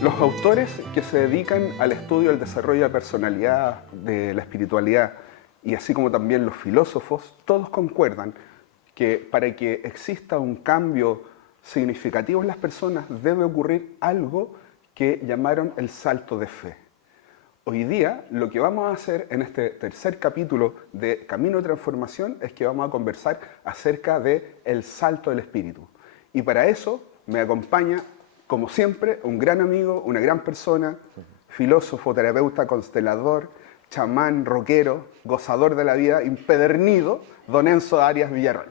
Los autores que se dedican al estudio del desarrollo de la personalidad, de la espiritualidad, y así como también los filósofos, todos concuerdan que para que exista un cambio significativo en las personas debe ocurrir algo que llamaron el salto de fe. Hoy día lo que vamos a hacer en este tercer capítulo de Camino de Transformación es que vamos a conversar acerca del salto del espíritu. Y para eso me acompaña, como siempre, un gran amigo, una gran persona, filósofo, terapeuta, constelador, chamán, rockero, gozador de la vida, impedernido, don Enzo Arias Villarroel.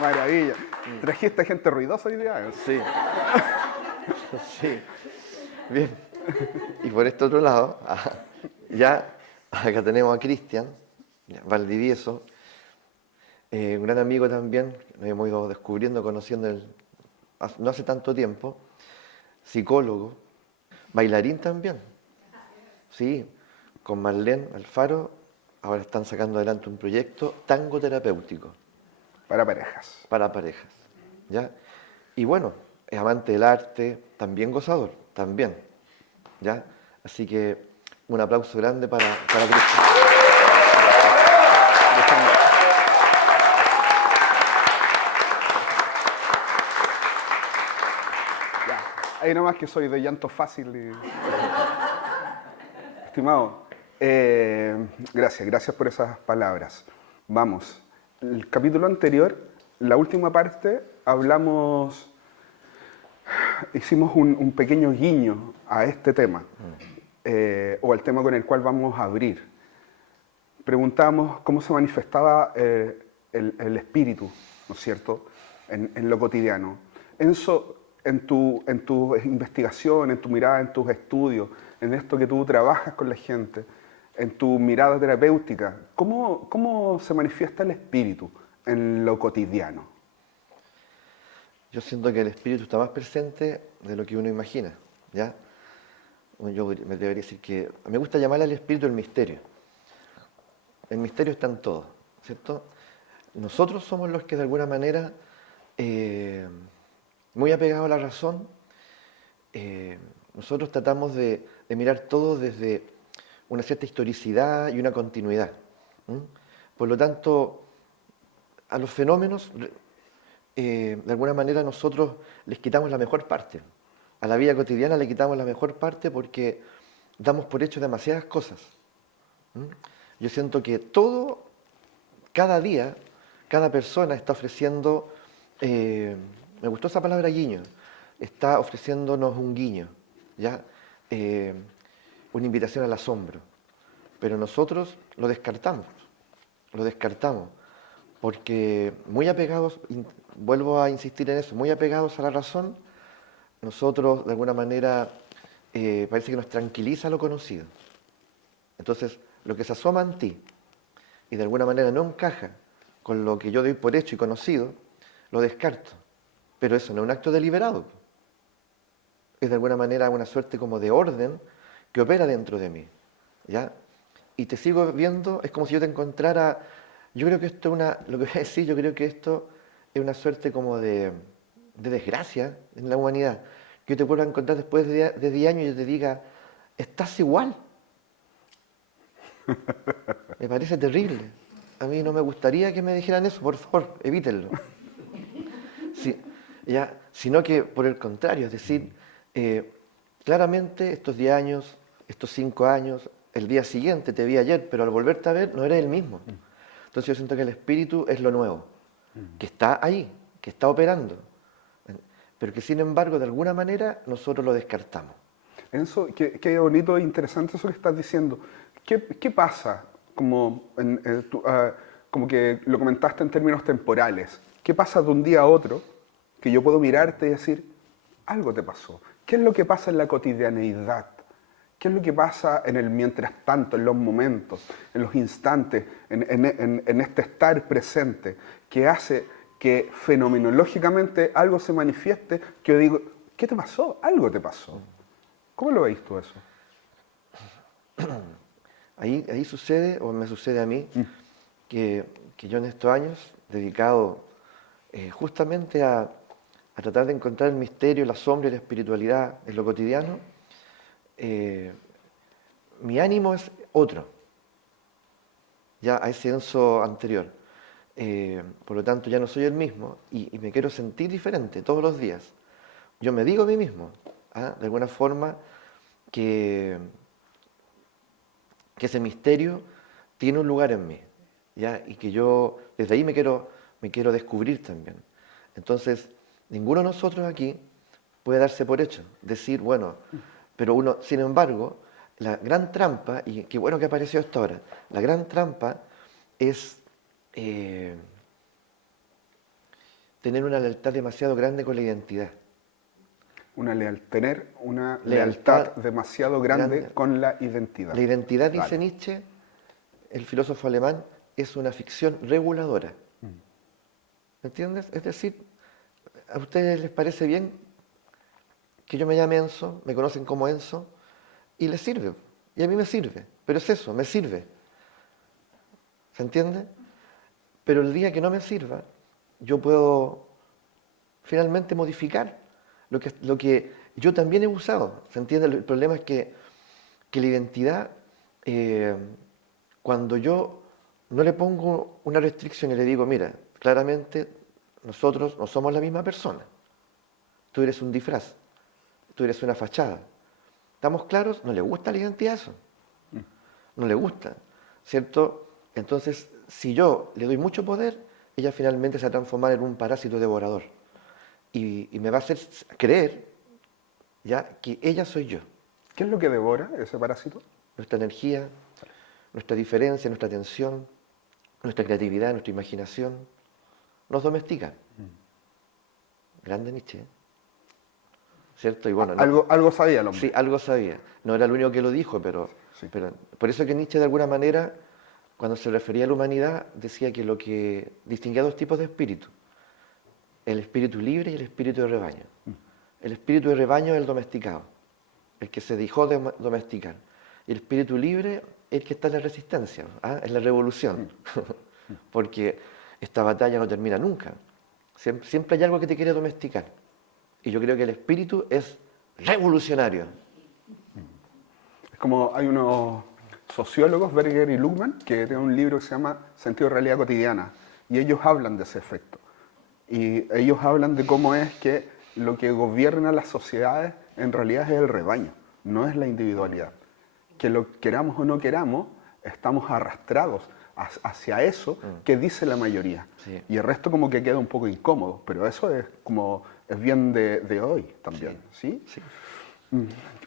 Maravilla. ¿Trajiste gente ruidosa hoy día? Sí. Sí. Bien. Y por este otro lado, ya acá tenemos a Cristian Valdivieso, un gran amigo también, nos hemos ido descubriendo, conociendo no hace tanto tiempo, psicólogo, bailarín también. Sí, con Marlene Alfaro, ahora están sacando adelante un proyecto tango terapéutico. Para parejas. Para parejas, ¿ya? Y bueno, es amante del arte, también gozador, también, ¿ya? Así que un aplauso grande para Cristian. Ahí nomás que soy de llanto fácil. Estimado, gracias por esas palabras. Vamos, el capítulo anterior, la última parte, hicimos un pequeño guiño a este tema, o al tema con el cual vamos a abrir. Preguntamos cómo se manifestaba el espíritu, ¿no es cierto?, en lo cotidiano. Enzo, en tu investigación, en tu mirada, en tus estudios, en esto que tú trabajas con la gente, en tu mirada terapéutica, ¿cómo se manifiesta el espíritu en lo cotidiano? Yo siento que el espíritu está más presente de lo que uno imagina, ¿ya? Yo me debería decir que me gusta llamarle al espíritu el misterio. El misterio está en todo, ¿cierto? Nosotros somos los que de alguna manera, muy apegados a la razón, nosotros tratamos de mirar todo desde una cierta historicidad y una continuidad. Por lo tanto, a los fenómenos, de alguna manera nosotros les quitamos la mejor parte. A la vida cotidiana le quitamos la mejor parte porque damos por hecho demasiadas cosas. Yo siento que cada día, cada persona está ofreciendo, me gustó esa palabra guiño, está ofreciéndonos un guiño, ¿ya? Una invitación al asombro. Pero nosotros lo descartamos, porque muy apegados, vuelvo a insistir en eso, muy apegados a la razón, nosotros de alguna manera parece que nos tranquiliza lo conocido. Entonces, lo que se asoma en ti y de alguna manera no encaja con lo que yo doy por hecho y conocido, lo descarto. Pero eso no es un acto deliberado. Es de alguna manera una suerte como de orden que opera dentro de mí, ¿ya? Y te sigo viendo, es como si yo te encontrara, yo creo que esto es lo que voy a decir, yo creo que esto es una suerte como de desgracia en la humanidad. Que yo te vuelva a encontrar después de 10 años y yo te diga, estás igual. Me parece terrible. A mí no me gustaría que me dijeran eso, por favor, evítenlo. Sí, ya, sino que por el contrario, es decir, claramente estos 10 años, estos 5 años, el día siguiente te vi ayer, pero al volverte a ver no eres el mismo. Entonces yo siento que el espíritu es lo nuevo, que está ahí, que está operando, pero que sin embargo de alguna manera nosotros lo descartamos. Enzo, qué bonito e interesante eso que estás diciendo. ¿Qué pasa? Como que lo comentaste en términos temporales. ¿Qué pasa de un día a otro que yo puedo mirarte y decir, algo te pasó? ¿Qué es lo que pasa en la cotidianeidad? ¿Qué es lo que pasa en el mientras tanto, en los momentos, en los instantes, en este estar presente, que hace que fenomenológicamente algo se manifieste, que yo digo, ¿qué te pasó? Algo te pasó. ¿Cómo lo veis tú eso? Ahí sucede, o me sucede a mí, que yo en estos años, dedicado justamente a tratar de encontrar el misterio, la sombra y la espiritualidad en lo cotidiano, eh, mi ánimo es otro, ya a ese Enzo anterior. Por lo tanto, ya no soy el mismo y me quiero sentir diferente todos los días. Yo me digo a mí mismo, de alguna forma, que, que ese misterio tiene un lugar en mí, ¿ya? Y que yo desde ahí me quiero descubrir también. Entonces, ninguno de nosotros aquí puede darse por hecho, decir, bueno, pero uno, sin embargo, la gran trampa, y qué bueno que apareció esto ahora, la gran trampa es tener una lealtad demasiado grande con la identidad. Tener una Lealtad lealtad demasiado grande grande. con la identidad. La identidad, dice Claro. Nietzsche, el filósofo alemán, es una ficción reguladora. ¿Me entiendes? Es decir, ¿a ustedes les parece bien que yo me llame Enzo, me conocen como Enzo, y les sirve? Y a mí me sirve. Pero es eso, me sirve. ¿Se entiende? Pero el día que no me sirva, yo puedo finalmente modificar lo que yo también he usado. ¿Se entiende? El problema es que la identidad, eh, cuando yo no le pongo una restricción y le digo, mira, claramente nosotros no somos la misma persona. Tú eres un disfraz, tú eres una fachada. ¿Estamos claros? No le gusta la identidad eso. No le gusta, ¿cierto? Entonces, si yo le doy mucho poder, ella finalmente se va a transformar en un parásito devorador. Y me va a hacer creer ya que ella soy yo. ¿Qué es lo que devora ese parásito? Nuestra energía, nuestra diferencia, nuestra atención, nuestra creatividad, nuestra imaginación, nos domestican. Grande Nietzsche, ¿cierto? Y bueno, Algo sabía el sí, hombre. algo sabía. No era el único que lo dijo, Sí. pero por eso que Nietzsche de alguna manera, cuando se refería a la humanidad, decía que lo que distinguía dos tipos de espíritu, el espíritu libre y el espíritu de rebaño. El espíritu de rebaño es el domesticado, el que se dejó de domesticar. Y el espíritu libre es el que está en la resistencia, en la revolución. Porque esta batalla no termina nunca. Siempre hay algo que te quiere domesticar. Y yo creo que el espíritu es revolucionario. Es como hay unos sociólogos, Berger y Luhmann, que tienen un libro que se llama Sentido de Realidad Cotidiana, y ellos hablan de ese efecto. Y ellos hablan de cómo es que lo que gobierna las sociedades en realidad es el rebaño, no es la individualidad. Que lo queramos o no queramos, estamos arrastrados hacia eso que dice la mayoría. Sí. Y el resto como que queda un poco incómodo, pero eso es como es bien de hoy también, ¿sí? Sí.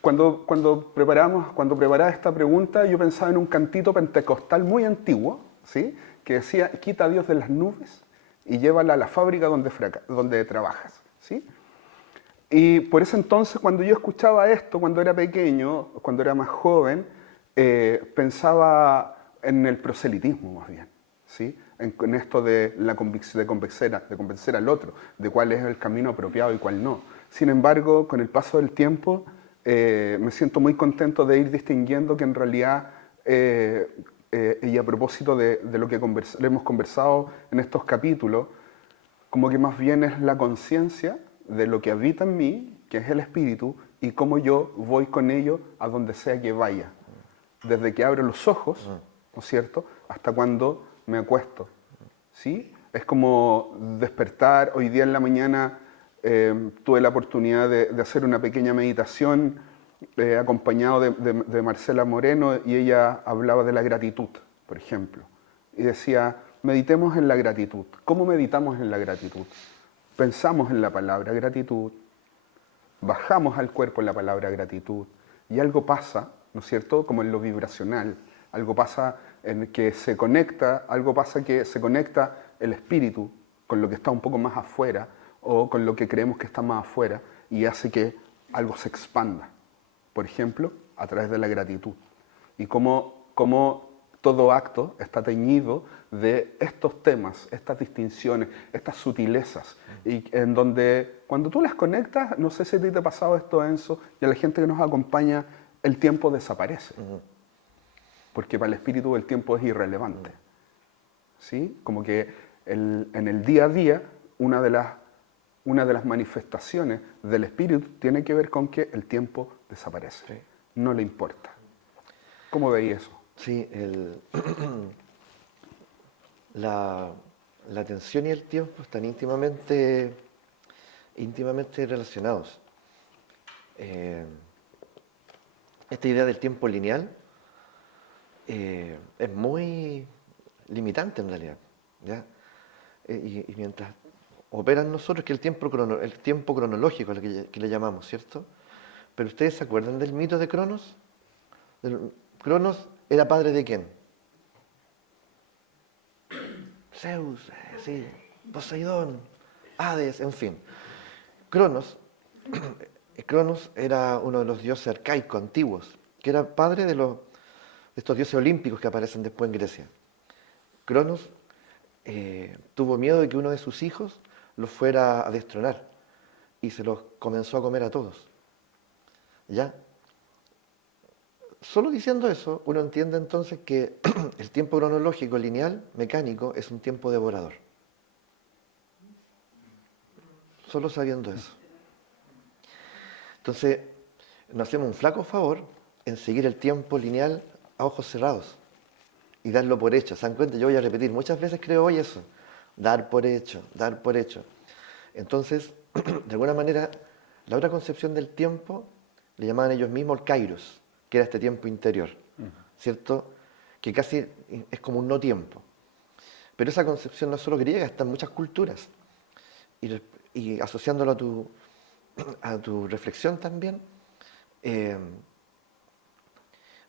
Cuando preparaba esta pregunta, yo pensaba en un cantito pentecostal muy antiguo, ¿sí? Que decía, quita a Dios de las nubes y llévala a la fábrica donde trabajas, ¿sí? Y por ese entonces, cuando yo escuchaba esto, cuando era pequeño, cuando era más joven, pensaba en el proselitismo más bien, ¿sí? En esto de convencer al otro, de cuál es el camino apropiado y cuál no. Sin embargo, con el paso del tiempo, me siento muy contento de ir distinguiendo que en realidad, y a propósito de lo que hemos conversado en estos capítulos, como que más bien es la conciencia de lo que habita en mí, que es el espíritu, y cómo yo voy con ello a donde sea que vaya. Desde que abro los ojos, ¿no es cierto?, hasta cuando me acuesto. ¿Sí? Es como despertar. Hoy día en la mañana tuve la oportunidad de hacer una pequeña meditación acompañado de Marcela Moreno, y ella hablaba de la gratitud, por ejemplo. Y decía, meditemos en la gratitud. ¿Cómo meditamos en la gratitud? Pensamos en la palabra gratitud, bajamos al cuerpo en la palabra gratitud, y algo pasa, ¿no es cierto?, como en lo vibracional, algo pasa en que se conecta, algo pasa que se conecta el espíritu con lo que está un poco más afuera, o con lo que creemos que está más afuera, y hace que algo se expanda, por ejemplo, a través de la gratitud. Y cómo todo acto está teñido de estos temas, estas distinciones, estas sutilezas, y en donde cuando tú las conectas, no sé si a ti te ha pasado esto, Enzo, y a la gente que nos acompaña, el tiempo desaparece. porque para el espíritu el tiempo es irrelevante. ¿Sí? Como que en el día a día una de las manifestaciones del espíritu tiene que ver con que el tiempo desaparece, Sí. no le importa. ¿Cómo veis eso? Sí, la atención y el tiempo están íntimamente relacionados. Esta idea del tiempo lineal es muy limitante en realidad, ¿ya? Y mientras operan nosotros, que el tiempo cronológico, lo que le llamamos, ¿cierto? Pero ustedes se acuerdan del mito de Cronos. Cronos era padre de ¿quién? Zeus, sí, Poseidón, Hades, en fin. Cronos, Cronos era uno de los dioses arcaicos antiguos, que era padre de estos dioses olímpicos que aparecen después en Grecia. Cronos tuvo miedo de que uno de sus hijos los fuera a destronar y se los comenzó a comer a todos. ¿Ya? Solo diciendo eso, uno entiende entonces que el tiempo cronológico lineal, mecánico, es un tiempo devorador. Solo sabiendo eso. Entonces, nos hacemos un flaco favor en seguir el tiempo lineal a ojos cerrados y darlo por hecho. ¿Se dan cuenta? Yo voy a repetir, muchas veces creo hoy eso. Dar por hecho, dar por hecho. Entonces, de alguna manera, la otra concepción del tiempo le llamaban ellos mismos el kairos, que era este tiempo interior, ¿cierto? Que casi es como un no tiempo. Pero esa concepción no es solo griega, está en muchas culturas. Y asociándolo a tu reflexión también, de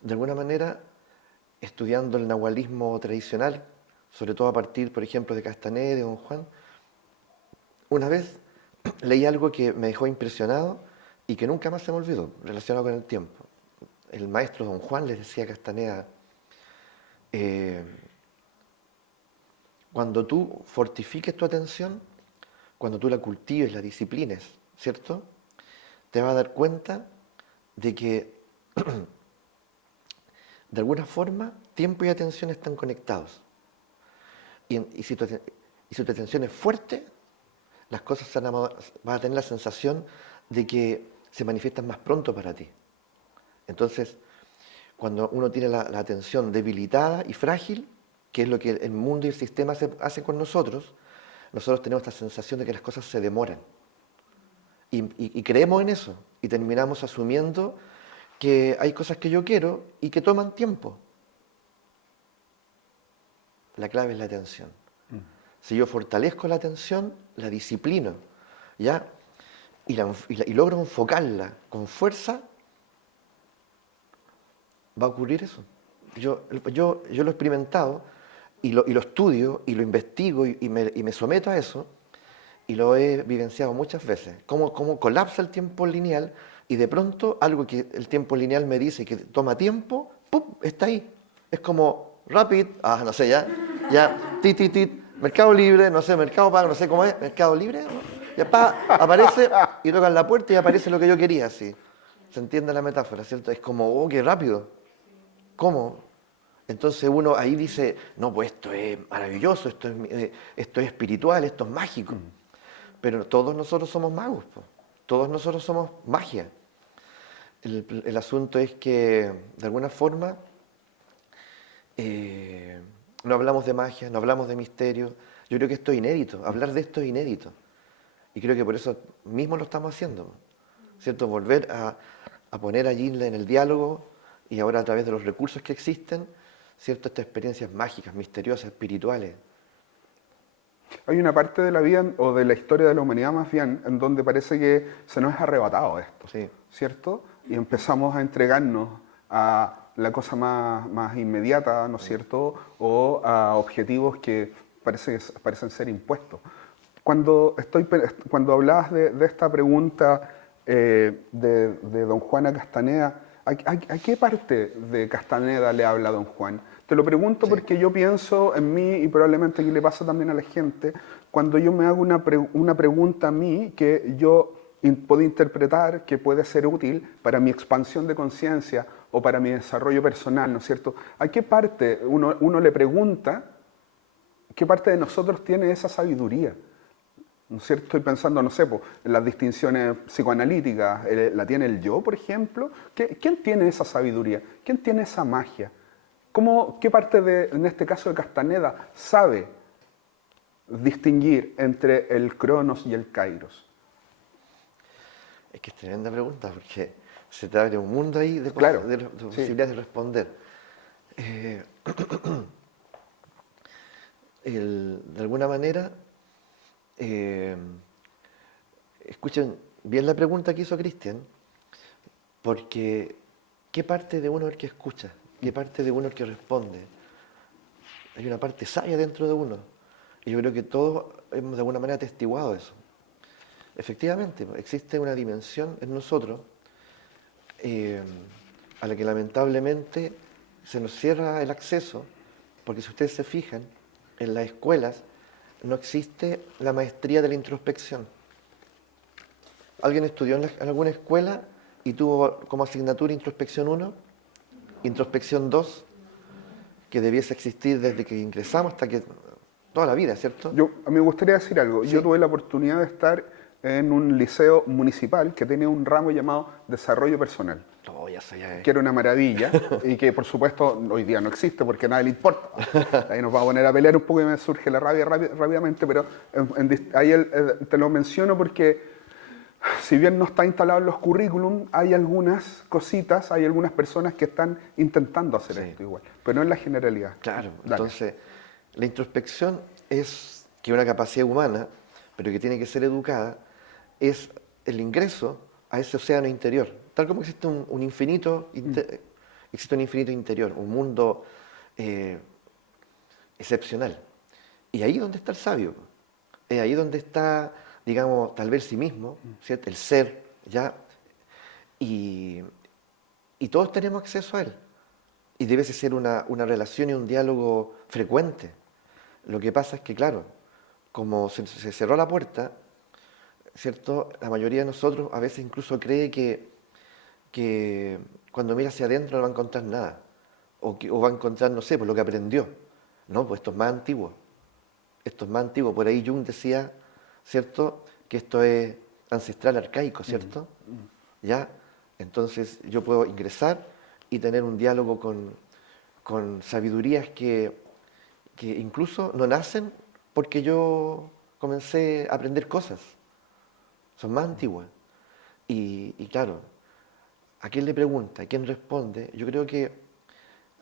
alguna manera, estudiando el nahualismo tradicional, sobre todo a partir, por ejemplo, de Castaneda, de Don Juan, una vez leí algo que me dejó impresionado y que nunca más se me olvidó, relacionado con el tiempo. El maestro Don Juan les decía a Castaneda, cuando tú fortifiques tu atención, cuando tú la cultives, la disciplines, ¿cierto? Te vas a dar cuenta de que, de alguna forma, tiempo y atención están conectados. Y si tu atención es fuerte, las cosas vas a tener la sensación de que se manifiestan más pronto para ti. Entonces, cuando uno tiene la atención debilitada y frágil, que es lo que el mundo y el sistema hace con nosotros tenemos esta sensación de que las cosas se demoran. Y creemos en eso, y terminamos asumiendo que hay cosas que yo quiero y que toman tiempo. La clave es la atención. Si yo fortalezco la atención, la disciplino, ¿ya? Y logro enfocarla con fuerza, va a ocurrir eso. Yo lo he experimentado y lo estudio y lo investigo y me someto a eso y lo he vivenciado muchas veces. Cómo colapsa el tiempo lineal y de pronto algo que el tiempo lineal me dice que toma tiempo, ¡pum!, está ahí. Es como Rapid, no sé, tit, Mercado Libre, no sé, Mercado Pago, no sé cómo es, Mercado Libre, ¿no? Ya aparece y tocan la puerta y aparece lo que yo quería, así. ¿Se entiende la metáfora, cierto? Es como, oh, qué rápido. ¿Cómo? Entonces uno ahí dice, no, pues esto es maravilloso, esto es espiritual, esto es mágico. Pero todos nosotros somos magos, po. Todos nosotros somos magia. El asunto es que, de alguna forma, no hablamos de magia, no hablamos de misterio. Yo creo que esto es inédito, hablar de esto es inédito. Y creo que por eso mismo lo estamos haciendo, ¿cierto? Volver a poner allí en el diálogo y ahora a través de los recursos que existen, ¿cierto? Estas experiencias mágicas, misteriosas, espirituales. Hay una parte de la vida o de la historia de la humanidad más bien en donde parece que se nos es arrebatado esto, Sí. ¿cierto? Y empezamos a entregarnos a la cosa más inmediata, ¿no es cierto? O a objetivos que parecen ser impuestos. Cuando hablabas de esta pregunta de don Juan a Castaneda, ¿a qué parte de Castaneda le habla don Juan? Te lo pregunto Sí. porque yo pienso en mí y probablemente que le pasa también a la gente, cuando yo me hago una pregunta a mí que yo puedo interpretar que puede ser útil para mi expansión de conciencia o para mi desarrollo personal, ¿no es cierto? ¿A qué parte uno le pregunta, qué parte de nosotros tiene esa sabiduría? ¿No es cierto? Estoy pensando, no sé, po, en las distinciones psicoanalíticas. ¿La tiene el yo, por ejemplo? ¿Quién tiene esa sabiduría? ¿Quién tiene esa magia? ¿Qué parte en este caso de Castaneda, sabe distinguir entre el Cronos y el Kairos? Es que es tremenda pregunta, porque se te abre un mundo ahí de, Claro, de sí. posibilidades de responder. Eh, de alguna manera, eh, escuchen bien la pregunta que hizo Cristian, porque ¿qué parte de uno es el que escucha? ¿Qué parte de uno es el que responde? Hay una parte sabia dentro de uno. Y yo creo que todos hemos de alguna manera atestiguado eso. Efectivamente, existe una dimensión en nosotros eh, a la que lamentablemente se nos cierra el acceso, porque si ustedes se fijan, en las escuelas no existe la maestría de la introspección. ¿Alguien estudió en alguna escuela y tuvo como asignatura introspección 1, introspección 2, que debiese existir desde que ingresamos hasta que toda la vida, ¿cierto? A mí me gustaría decir algo. Yo Sí. tuve la oportunidad de estar en un liceo municipal que tenía un ramo llamado Desarrollo Personal, No, ya sé, ya que era una maravilla y que por supuesto hoy día no existe porque a nadie le importa. Ahí nos va a poner a pelear un poco y me surge la rabia rápidamente, pero ahí te lo menciono porque si bien no está instalado en los currículum, hay algunas cositas, hay algunas personas que están intentando hacer Sí. esto igual, pero no en la generalidad. Claro, Dale. entonces la introspección es que una capacidad humana, pero que tiene que ser educada, es el ingreso a ese océano interior. Tal como existe un infinito, existe un infinito interior, un mundo eh, excepcional. Y ahí donde está el sabio, es ahí donde está, digamos, tal vez sí mismo, ¿cierto? El ser, ¿ya? Y, y todos tenemos acceso a él. Y debe ser una relación y un diálogo frecuente. Lo que pasa es que, claro, como se cerró la puerta, ¿cierto? La mayoría de nosotros a veces incluso cree que cuando mira hacia adentro no va a encontrar nada. O va a encontrar, no sé, pues lo que aprendió. No, pues esto es más antiguo. Esto es más antiguo. Por ahí Jung decía, ¿cierto? Que esto es ancestral arcaico, ¿cierto? ¿Ya? Entonces yo puedo ingresar y tener un diálogo con sabidurías que incluso no nacen porque yo comencé a aprender cosas, son más antiguas. Y claro, ¿a quién le pregunta? ¿A quién responde? Yo creo que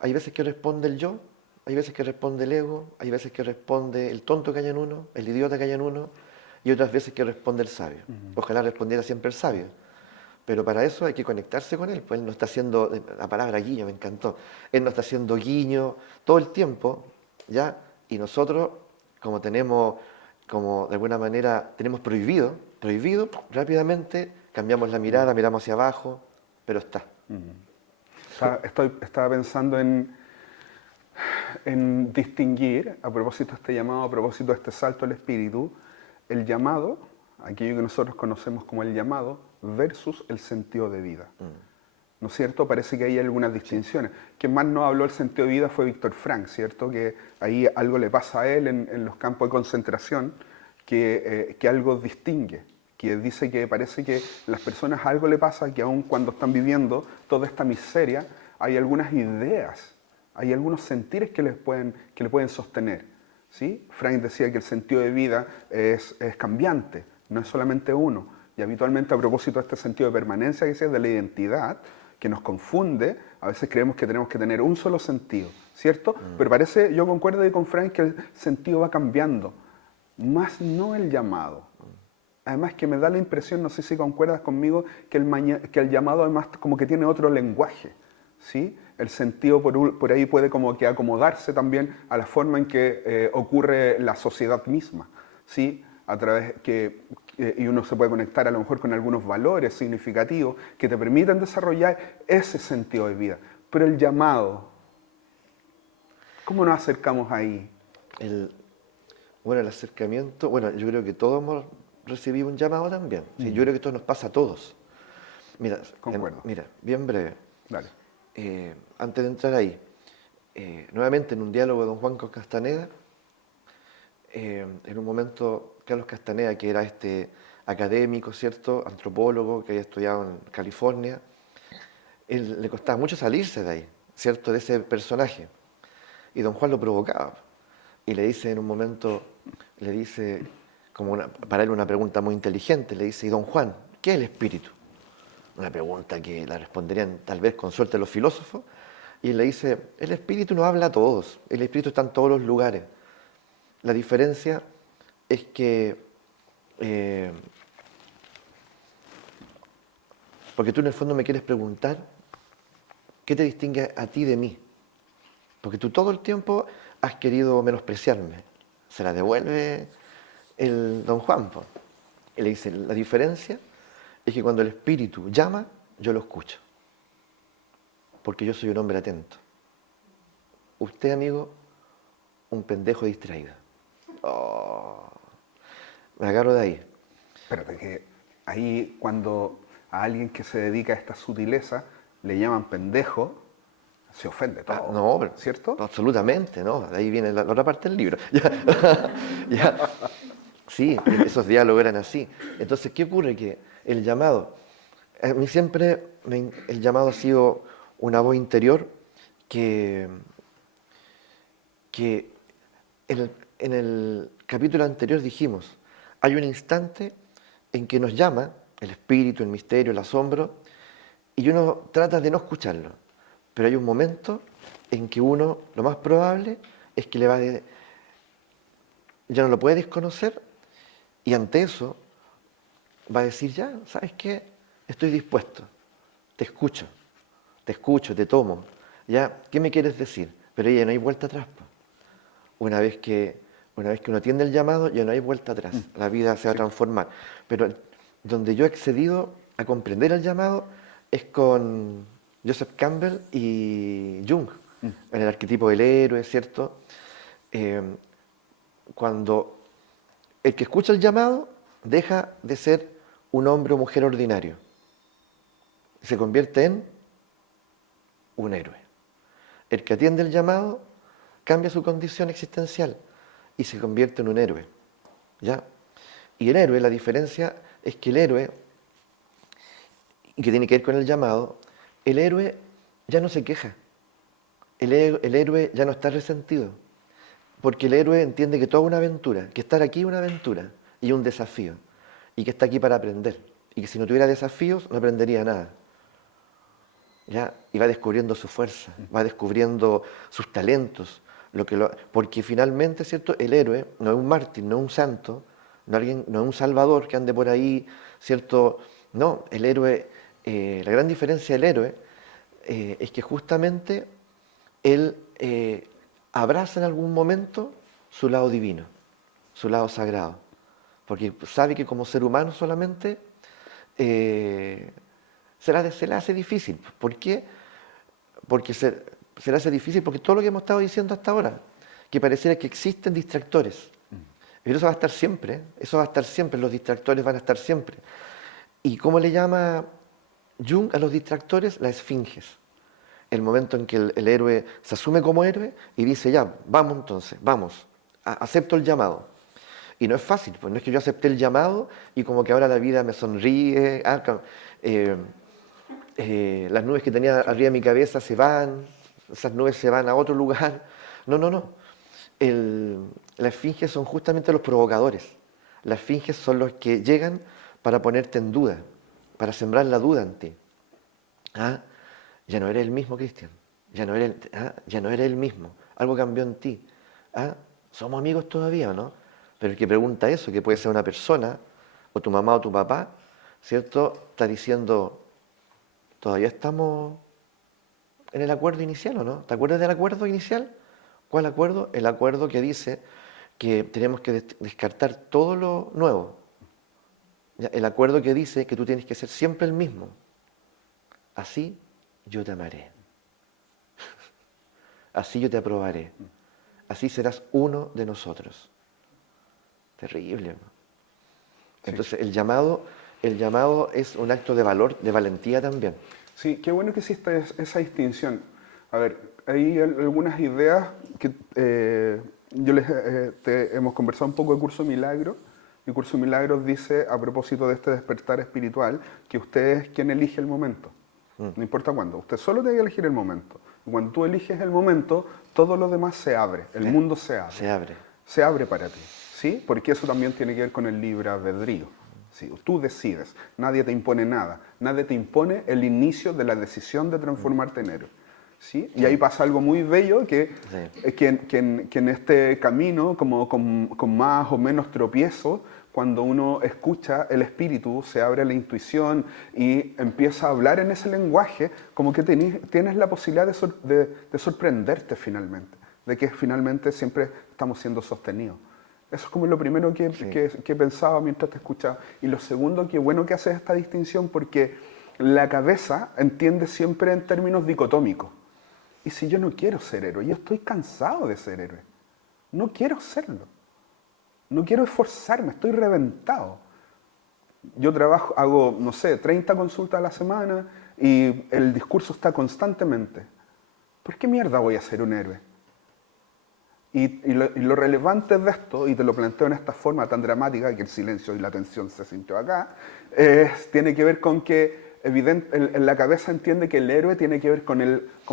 hay veces que responde el yo, hay veces que responde el ego, hay veces que responde el tonto que hay en uno, el idiota que hay en uno, y otras veces que responde el sabio. Ojalá respondiera siempre el sabio. Pero para eso hay que conectarse con él, pues él no está haciendo, la palabra guiño me encantó, él no está haciendo guiño todo el tiempo, ¿ya? Y nosotros, como tenemos, como de alguna manera tenemos prohibido, rápidamente cambiamos la mirada, miramos hacia abajo, pero está. Estaba pensando en distinguir, a propósito de este llamado, a propósito de este salto al espíritu, el llamado, aquello que nosotros conocemos como el llamado, versus el sentido de vida. ¿No es cierto? Parece que hay algunas distinciones. Quien más nos habló del sentido de vida fue Víctor Frank, ¿cierto? Que ahí algo le pasa a él en los campos de concentración, que algo distingue, que dice que parece que a las personas algo le pasa, que aun cuando están viviendo toda esta miseria, hay algunas ideas, hay algunos sentires que le pueden sostener. ¿Sí? Frank decía que el sentido de vida es cambiante, no es solamente uno. Y habitualmente, a propósito de este sentido de permanencia que decía, de la identidad, que nos confunde, a veces creemos que tenemos que tener un solo sentido, ¿cierto? Pero parece, yo concuerdo ahí con Frank, que el sentido va cambiando, más no el llamado. Además que me da la impresión, no sé si concuerdas conmigo, que el llamado además como que tiene otro lenguaje, ¿sí? El sentido por ahí puede como que acomodarse también a la forma en que ocurre la sociedad misma, ¿sí? A través y uno se puede conectar a lo mejor con algunos valores significativos que te permiten desarrollar ese sentido de vida. Pero el llamado, ¿cómo nos acercamos ahí? Bueno, el acercamiento, bueno, yo creo que todos hemos recibí un llamado también. Sí, yo creo que esto nos pasa a todos. Mira, Concuerdo. mira, bien breve. Dale. Antes de entrar ahí, nuevamente en un diálogo de don Juan con Castaneda, en un momento Carlos Castaneda, que era este académico, ¿cierto?, antropólogo que había estudiado en California, él le costaba mucho salirse de ahí, ¿cierto?, de ese personaje. Y don Juan lo provocaba. Y le dice en un momento, le dice, para él una pregunta muy inteligente, le dice, ¿y don Juan, qué es el espíritu? Una pregunta que la responderían tal vez con suerte los filósofos. Y él le dice, el espíritu nos habla a todos, el espíritu está en todos los lugares. La diferencia es que, porque tú en el fondo me quieres preguntar, ¿qué te distingue a ti de mí? Porque tú todo el tiempo has querido menospreciarme. Se la devuelve el don Juan, po. Y le dice, la diferencia es que cuando el espíritu llama, yo lo escucho. Porque yo soy un hombre atento. Usted, amigo, un pendejo distraído. Oh, me agarro de ahí. Espérate, que ahí cuando a alguien que se dedica a esta sutileza le llaman pendejo, se ofende todo, No, pero, ¿cierto? absolutamente, ¿no? De ahí viene la otra parte del libro. Ya, sí, esos diálogos eran así. Entonces, ¿qué ocurre? Que el llamado, a mí siempre el llamado ha sido una voz interior que, que en el capítulo anterior dijimos, hay un instante en que nos llama el espíritu, el misterio, el asombro, y uno trata de no escucharlo. Pero hay un momento en que uno, lo más probable, es que ya no lo puede desconocer, y ante eso va a decir, ya, ¿sabes qué? Estoy dispuesto, te escucho, te tomo. ¿Ya? ¿Qué me quieres decir? Pero ya no hay vuelta atrás, po. Una vez que uno atiende el llamado, ya no hay vuelta atrás. La vida se va a Sí. transformar. Pero donde yo he accedido a comprender el llamado es con Joseph Campbell y Jung, en el arquetipo del héroe, ¿cierto? Eh, Cuando el que escucha el llamado deja de ser un hombre o mujer ordinario y se convierte en un héroe. El que atiende el llamado cambia su condición existencial y se convierte en un héroe. ¿Ya? Y el héroe, la diferencia es que el héroe, y que tiene que ver con el llamado, el héroe ya no se queja. El héroe ya no está resentido. Porque el héroe entiende que toda una aventura, que estar aquí es una aventura y un desafío. Y que está aquí para aprender. Y que si no tuviera desafíos no aprendería nada. ¿Ya? Y va descubriendo su fuerza, va descubriendo sus talentos, porque finalmente, ¿cierto? El héroe no es un mártir, no es un santo, no es un salvador que ande por ahí, ¿cierto? No, el héroe, la gran diferencia del héroe es que justamente él abraza en algún momento su lado divino, su lado sagrado, porque sabe que como ser humano solamente eh, se le hace difícil. ¿Por qué? Porque se le hace difícil porque todo lo que hemos estado diciendo hasta ahora, que pareciera que existen distractores. Pero eso va a estar siempre, ¿eh? Eso va a estar siempre, los distractores van a estar siempre. ¿Y cómo le llama Jung a los distractores? Las esfinges. El momento en que el héroe se asume como héroe y dice, ya, vamos entonces, vamos, acepto el llamado. Y no es fácil, pues no es que yo acepté el llamado y como que ahora la vida me sonríe, eh, las nubes que tenía arriba de mi cabeza se van, esas nubes se van a otro lugar. No, no, no. Las esfinges son justamente los provocadores. Las esfinges son los que llegan para ponerte en duda, para sembrar la duda en ti. ¿Ah? Ya no eres el mismo, Cristian. Ya no eres el mismo. Algo cambió en ti. ¿Ah? Somos amigos todavía, ¿no? Pero el que pregunta eso, que puede ser una persona, o tu mamá o tu papá, ¿cierto? Está diciendo, todavía estamos en el acuerdo inicial, ¿o no? ¿Te acuerdas del acuerdo inicial? ¿Cuál acuerdo? El acuerdo que dice que tenemos que descartar todo lo nuevo. ¿Ya? El acuerdo que dice que tú tienes que ser siempre el mismo. Así yo te amaré. Así yo te aprobaré. Así serás uno de nosotros. Terrible, ¿no? Sí. Entonces el llamado es un acto de valor, de valentía también. Sí, qué bueno que hiciste esa distinción. A ver, hay algunas ideas que hemos conversado un poco de Curso Milagro. Y Curso Milagros dice, a propósito de este despertar espiritual, que usted es quien elige el momento. No importa cuándo, usted solo tiene que elegir el momento. Y cuando tú eliges el momento, todo lo demás se abre, el mundo Se abre. se abre para ti, ¿sí? Porque eso también tiene que ver con el libre albedrío. ¿Sí? Tú decides, nadie te impone nada, nadie te impone el inicio de la decisión de transformarte en héroe. ¿Sí? Y ahí pasa algo muy bello Sí. que en este camino, como con más o menos tropiezos, cuando uno escucha el espíritu, se abre la intuición y empieza a hablar en ese lenguaje, como que tienes la posibilidad de sorprenderte finalmente, de que finalmente siempre estamos siendo sostenidos. Eso es como lo primero Sí. que pensaba mientras te escuchaba. Y lo segundo, qué bueno que haces esta distinción porque la cabeza entiende siempre en términos dicotómicos. Y si yo no quiero ser héroe, yo estoy cansado de ser héroe. No quiero serlo. No quiero esforzarme, estoy reventado. Yo trabajo, hago, no sé, 30 consultas a la semana y el discurso está constantemente. ¿Por qué mierda voy a ser un héroe? Y lo relevante de esto, y te lo planteo en esta forma tan dramática, que el silencio y la tensión se sintió acá, tiene que ver con que en la cabeza entiende que el héroe tiene que ver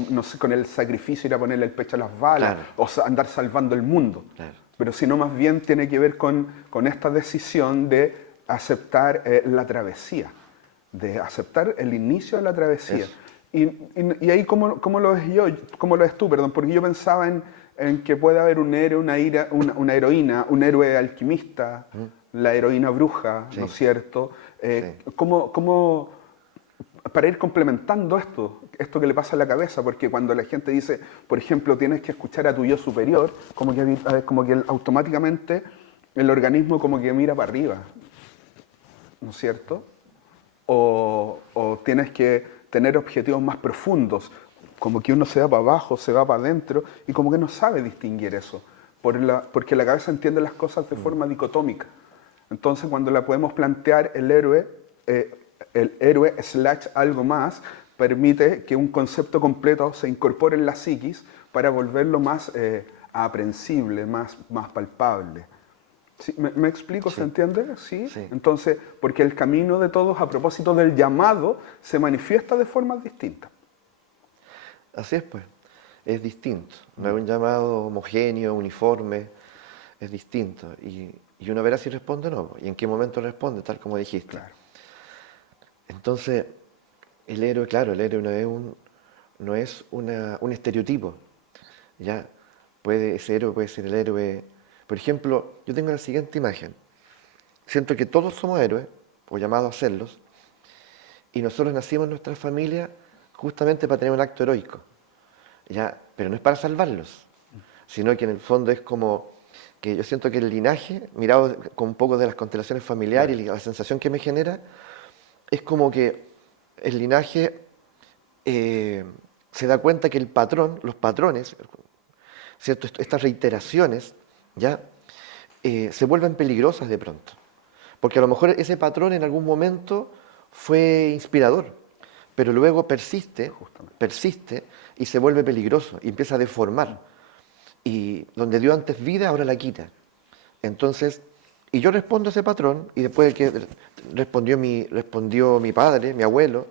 no sé, con el sacrificio, ir a ponerle el pecho a las balas, Claro, o andar salvando el mundo. claro. Pero sino más bien tiene que ver con esta decisión de aceptar la travesía, de aceptar el inicio de la travesía. Eso. Y ahí, ¿cómo lo ves yo? ¿Cómo lo ves tú? Perdón, porque yo pensaba en que puede haber un héroe, una heroína, un héroe alquimista, ¿Mm? la heroína bruja, ¿no es Sí, cierto? sí. Para ir complementando esto que le pasa a la cabeza, porque cuando la gente dice, por ejemplo, tienes que escuchar a tu yo superior, como que automáticamente el organismo como que mira para arriba, ¿no es cierto? O tienes que tener objetivos más profundos, como que uno se va para abajo, se va para adentro, y como que no sabe distinguir eso, porque la cabeza entiende las cosas de forma dicotómica. Entonces, cuando la podemos plantear, el héroe slash algo más, permite que un concepto completo se incorpore en la psiquis para volverlo más aprehensible, más palpable. Sí, ¿me explico? ¿Se Sí, entiende? Sí. sí. Entonces, porque el camino de todos, a propósito del llamado, se manifiesta de formas distintas. Así es, pues. Es distinto. No es un llamado homogéneo, uniforme. Es distinto. Y uno verá si responde o no, y en qué momento responde, tal como dijiste. Claro. Entonces, el héroe, claro, el héroe no es un estereotipo. Ya ese héroe puede ser el héroe. Por ejemplo, yo tengo la siguiente imagen. Siento que todos somos héroes, o llamados a serlos, y nosotros nacimos en nuestra familia justamente para tener un acto heroico. ¿Ya? Pero no es para salvarlos, sino que en el fondo es como que yo siento que el linaje, mirado con un poco de las constelaciones familiares Claro. y la sensación que me genera, es como que el linaje se da cuenta que el patrón, los patrones, ¿cierto? Estas reiteraciones, ¿ya? Se vuelven peligrosas de pronto. Porque a lo mejor ese patrón en algún momento fue inspirador, pero luego Justamente. persiste y se vuelve peligroso y empieza a deformar. Y donde dio antes vida, ahora la quita. Entonces, y yo respondo a ese patrón, y después que respondió mi padre, mi abuelo,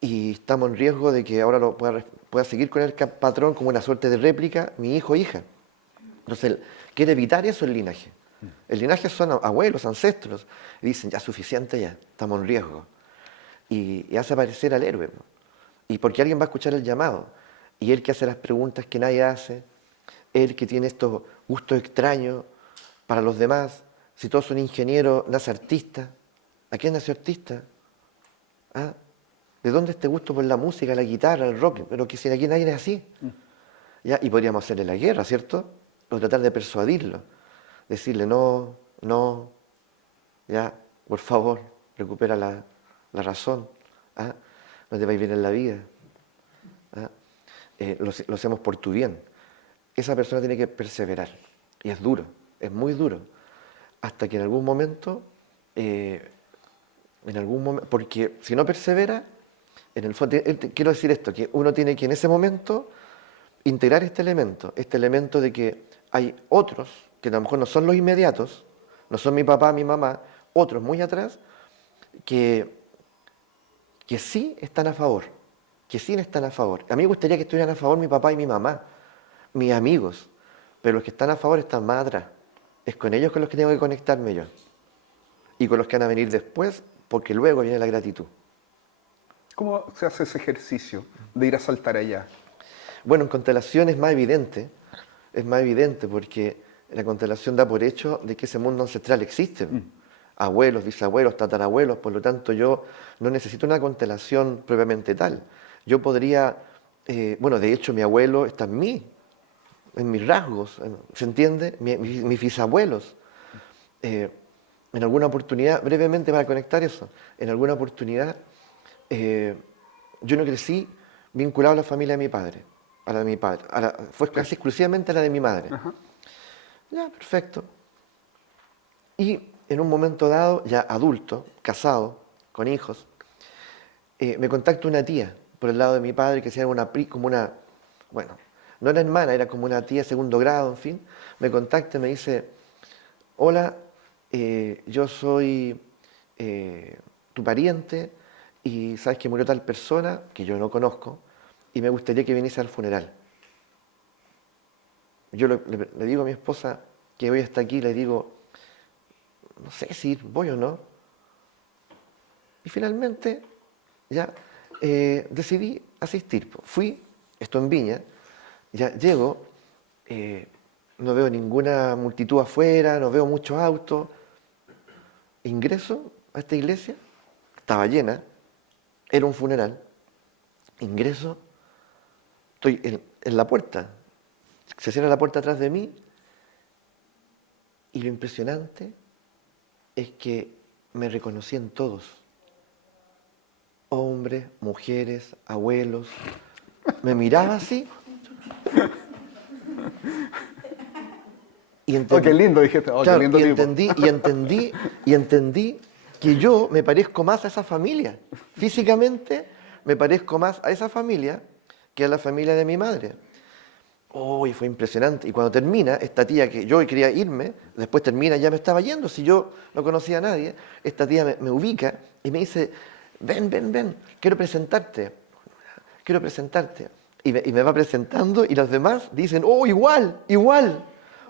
y estamos en riesgo de que ahora pueda seguir con el patrón como una suerte de réplica, mi hijo o hija. Entonces, él quiere evitar eso el linaje. El linaje son abuelos, ancestros, y dicen, ya suficiente, ya, estamos en riesgo. Y hace aparecer al héroe. ¿No? Y porque alguien va a escuchar el llamado. Y él que hace las preguntas que nadie hace, él que tiene estos gustos extraños para los demás. Si todos son ingenieros, nace artista. ¿A quién nació artista? ¿Ah? ¿De dónde este gusto por la música, la guitarra, el rock? Pero que si aquí nadie es así. ¿Ya? Y podríamos hacerle la guerra, ¿cierto? O tratar de persuadirlo. Decirle, no, no, ya, por favor, recupera la razón. ¿Ah? No te va a ir bien en la vida. ¿Ah? Lo hacemos por tu bien. Esa persona tiene que perseverar. Y es duro, es muy duro. Hasta que en algún momento en algún momento, porque si no persevera, en el fondo, quiero decir esto, que uno tiene que en ese momento integrar este elemento de que hay otros, que a lo mejor no son los inmediatos, no son mi papá, mi mamá, otros muy atrás, que sí están a favor, que sí están a favor. A mí me gustaría que estuvieran a favor mi papá y mi mamá, mis amigos, pero los que están a favor están más atrás. Es con ellos con los que tengo que conectarme yo. Y con los que van a venir después, porque luego viene la gratitud. ¿Cómo se hace ese ejercicio de ir a saltar allá? Bueno, en constelación es más evidente porque la constelación da por hecho de que ese mundo ancestral existe. Abuelos, bisabuelos, tatarabuelos, por lo tanto yo no necesito una constelación propiamente tal. Yo podría, bueno, de hecho mi abuelo está en mí, en mis rasgos, ¿se entiende? Mis bisabuelos. En alguna oportunidad, brevemente para conectar eso, en alguna oportunidad yo no crecí vinculado a la familia de mi padre, a la de mi padre, fue casi exclusivamente a la de mi madre. Ajá. Ya, perfecto. Y en un momento dado, ya adulto, casado, con hijos, me contacta una tía por el lado de mi padre que era bueno, no era hermana, era como una tía segundo grado, en fin. Me contacta y me dice, hola, yo soy tu pariente y sabes que murió tal persona que yo no conozco y me gustaría que viniese al funeral. Yo le digo a mi esposa que hoy está aquí, le digo, no sé si voy o no. Y finalmente ya decidí asistir. Fui, esto en Viña, ya llego, no veo ninguna multitud afuera, no veo muchos autos. Ingreso a esta iglesia, estaba llena, era un funeral. Ingreso, estoy en la puerta, se cierra la puerta atrás de mí y lo impresionante es que me reconocían todos. Hombres, mujeres, abuelos. Me miraba así. Y Oh, qué lindo, dijiste. Oh, claro, qué lindo y tipo. entendí que yo me parezco más a esa familia. Físicamente me parezco más a esa familia que a la familia de mi madre. Oh, y fue impresionante. Y cuando termina, esta tía que yo quería irme, después termina, ya me estaba yendo, si yo no conocía a nadie, esta tía me ubica y me dice, ven, quiero presentarte. Y me va presentando y los demás dicen, oh, igual.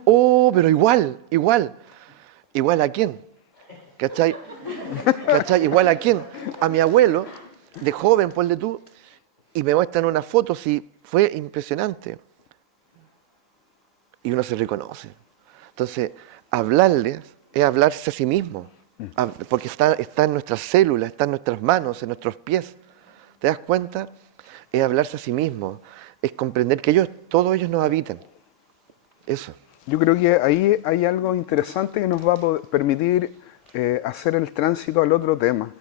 Oh, pero igual. ¿Igual a quién? ¿Cachai? ¿Igual a quién? A mi abuelo, de joven, ponle tú, y me muestran una foto, sí, fue impresionante. Y uno se reconoce. Entonces, hablarles es hablarse a sí mismo, porque está en nuestras células, está en nuestras manos, en nuestros pies. ¿Te das cuenta? Es hablarse a sí mismo, es comprender que todos ellos nos habitan. Eso. Yo creo que ahí hay algo interesante que nos va a permitir hacer el tránsito al otro tema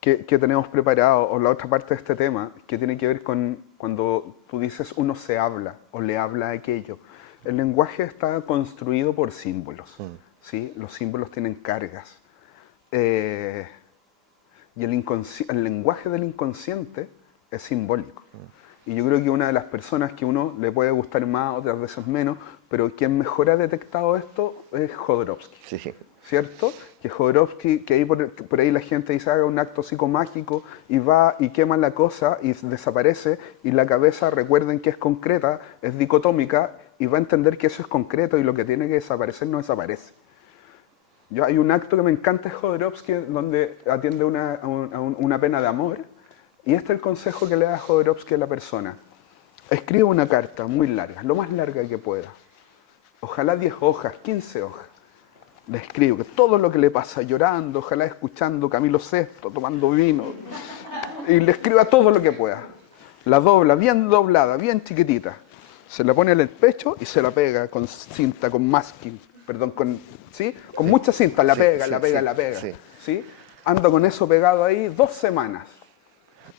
que tenemos preparado, o la otra parte de este tema, que tiene que ver con cuando tú dices uno se habla o le habla a aquello. El lenguaje está construido por símbolos, ¿sí? Los símbolos tienen cargas. Y el lenguaje del inconsciente es simbólico. Y yo creo que una de las personas que uno le puede gustar más, otras veces menos, pero quien mejor ha detectado esto es Jodorowsky. Sí. ¿Cierto? Que Jodorowsky, que ahí por ahí la gente dice haga un acto psicomágico y va y quema la cosa y desaparece y la cabeza, recuerden que es concreta, es dicotómica y va a entender que eso es concreto y lo que tiene que desaparecer no desaparece. Hay un acto que me encanta de Jodorowsky donde atiende una pena de amor y este es el consejo que le da Jodorowsky a la persona. Escribe una carta muy larga, lo más larga que pueda. Ojalá 10 hojas, 15 hojas. Le escribo que todo lo que le pasa llorando, ojalá escuchando Camilo Sesto, tomando vino. Y le escriba todo lo que pueda. La dobla, bien doblada, bien chiquitita. Se la pone en el pecho y se la pega con cinta, con masking. Perdón, ¿sí? Con mucha cinta, la pega. Sí. ¿Sí? Ando con eso pegado ahí 2 semanas.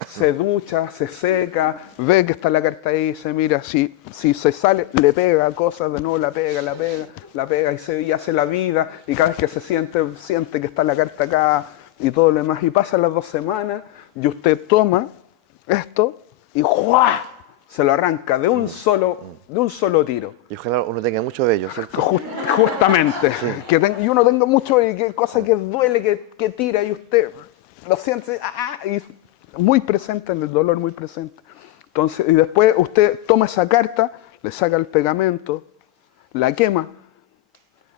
se ducha, se seca, ve que está la carta ahí, se mira, si se sale, le pega cosas, de nuevo la pega y hace la vida, y cada vez que se siente que está la carta acá y todo lo demás, y pasan las 2 semanas, y usted toma esto y ¡juá! Se lo arranca de un solo tiro. Y ojalá uno tenga mucho de ello, ¿cierto? Justamente. Y uno tenga mucho y que cosa que duele, que tira y usted lo siente y muy presente en el dolor, muy presente. Entonces, y después usted toma esa carta, le saca el pegamento, la quema,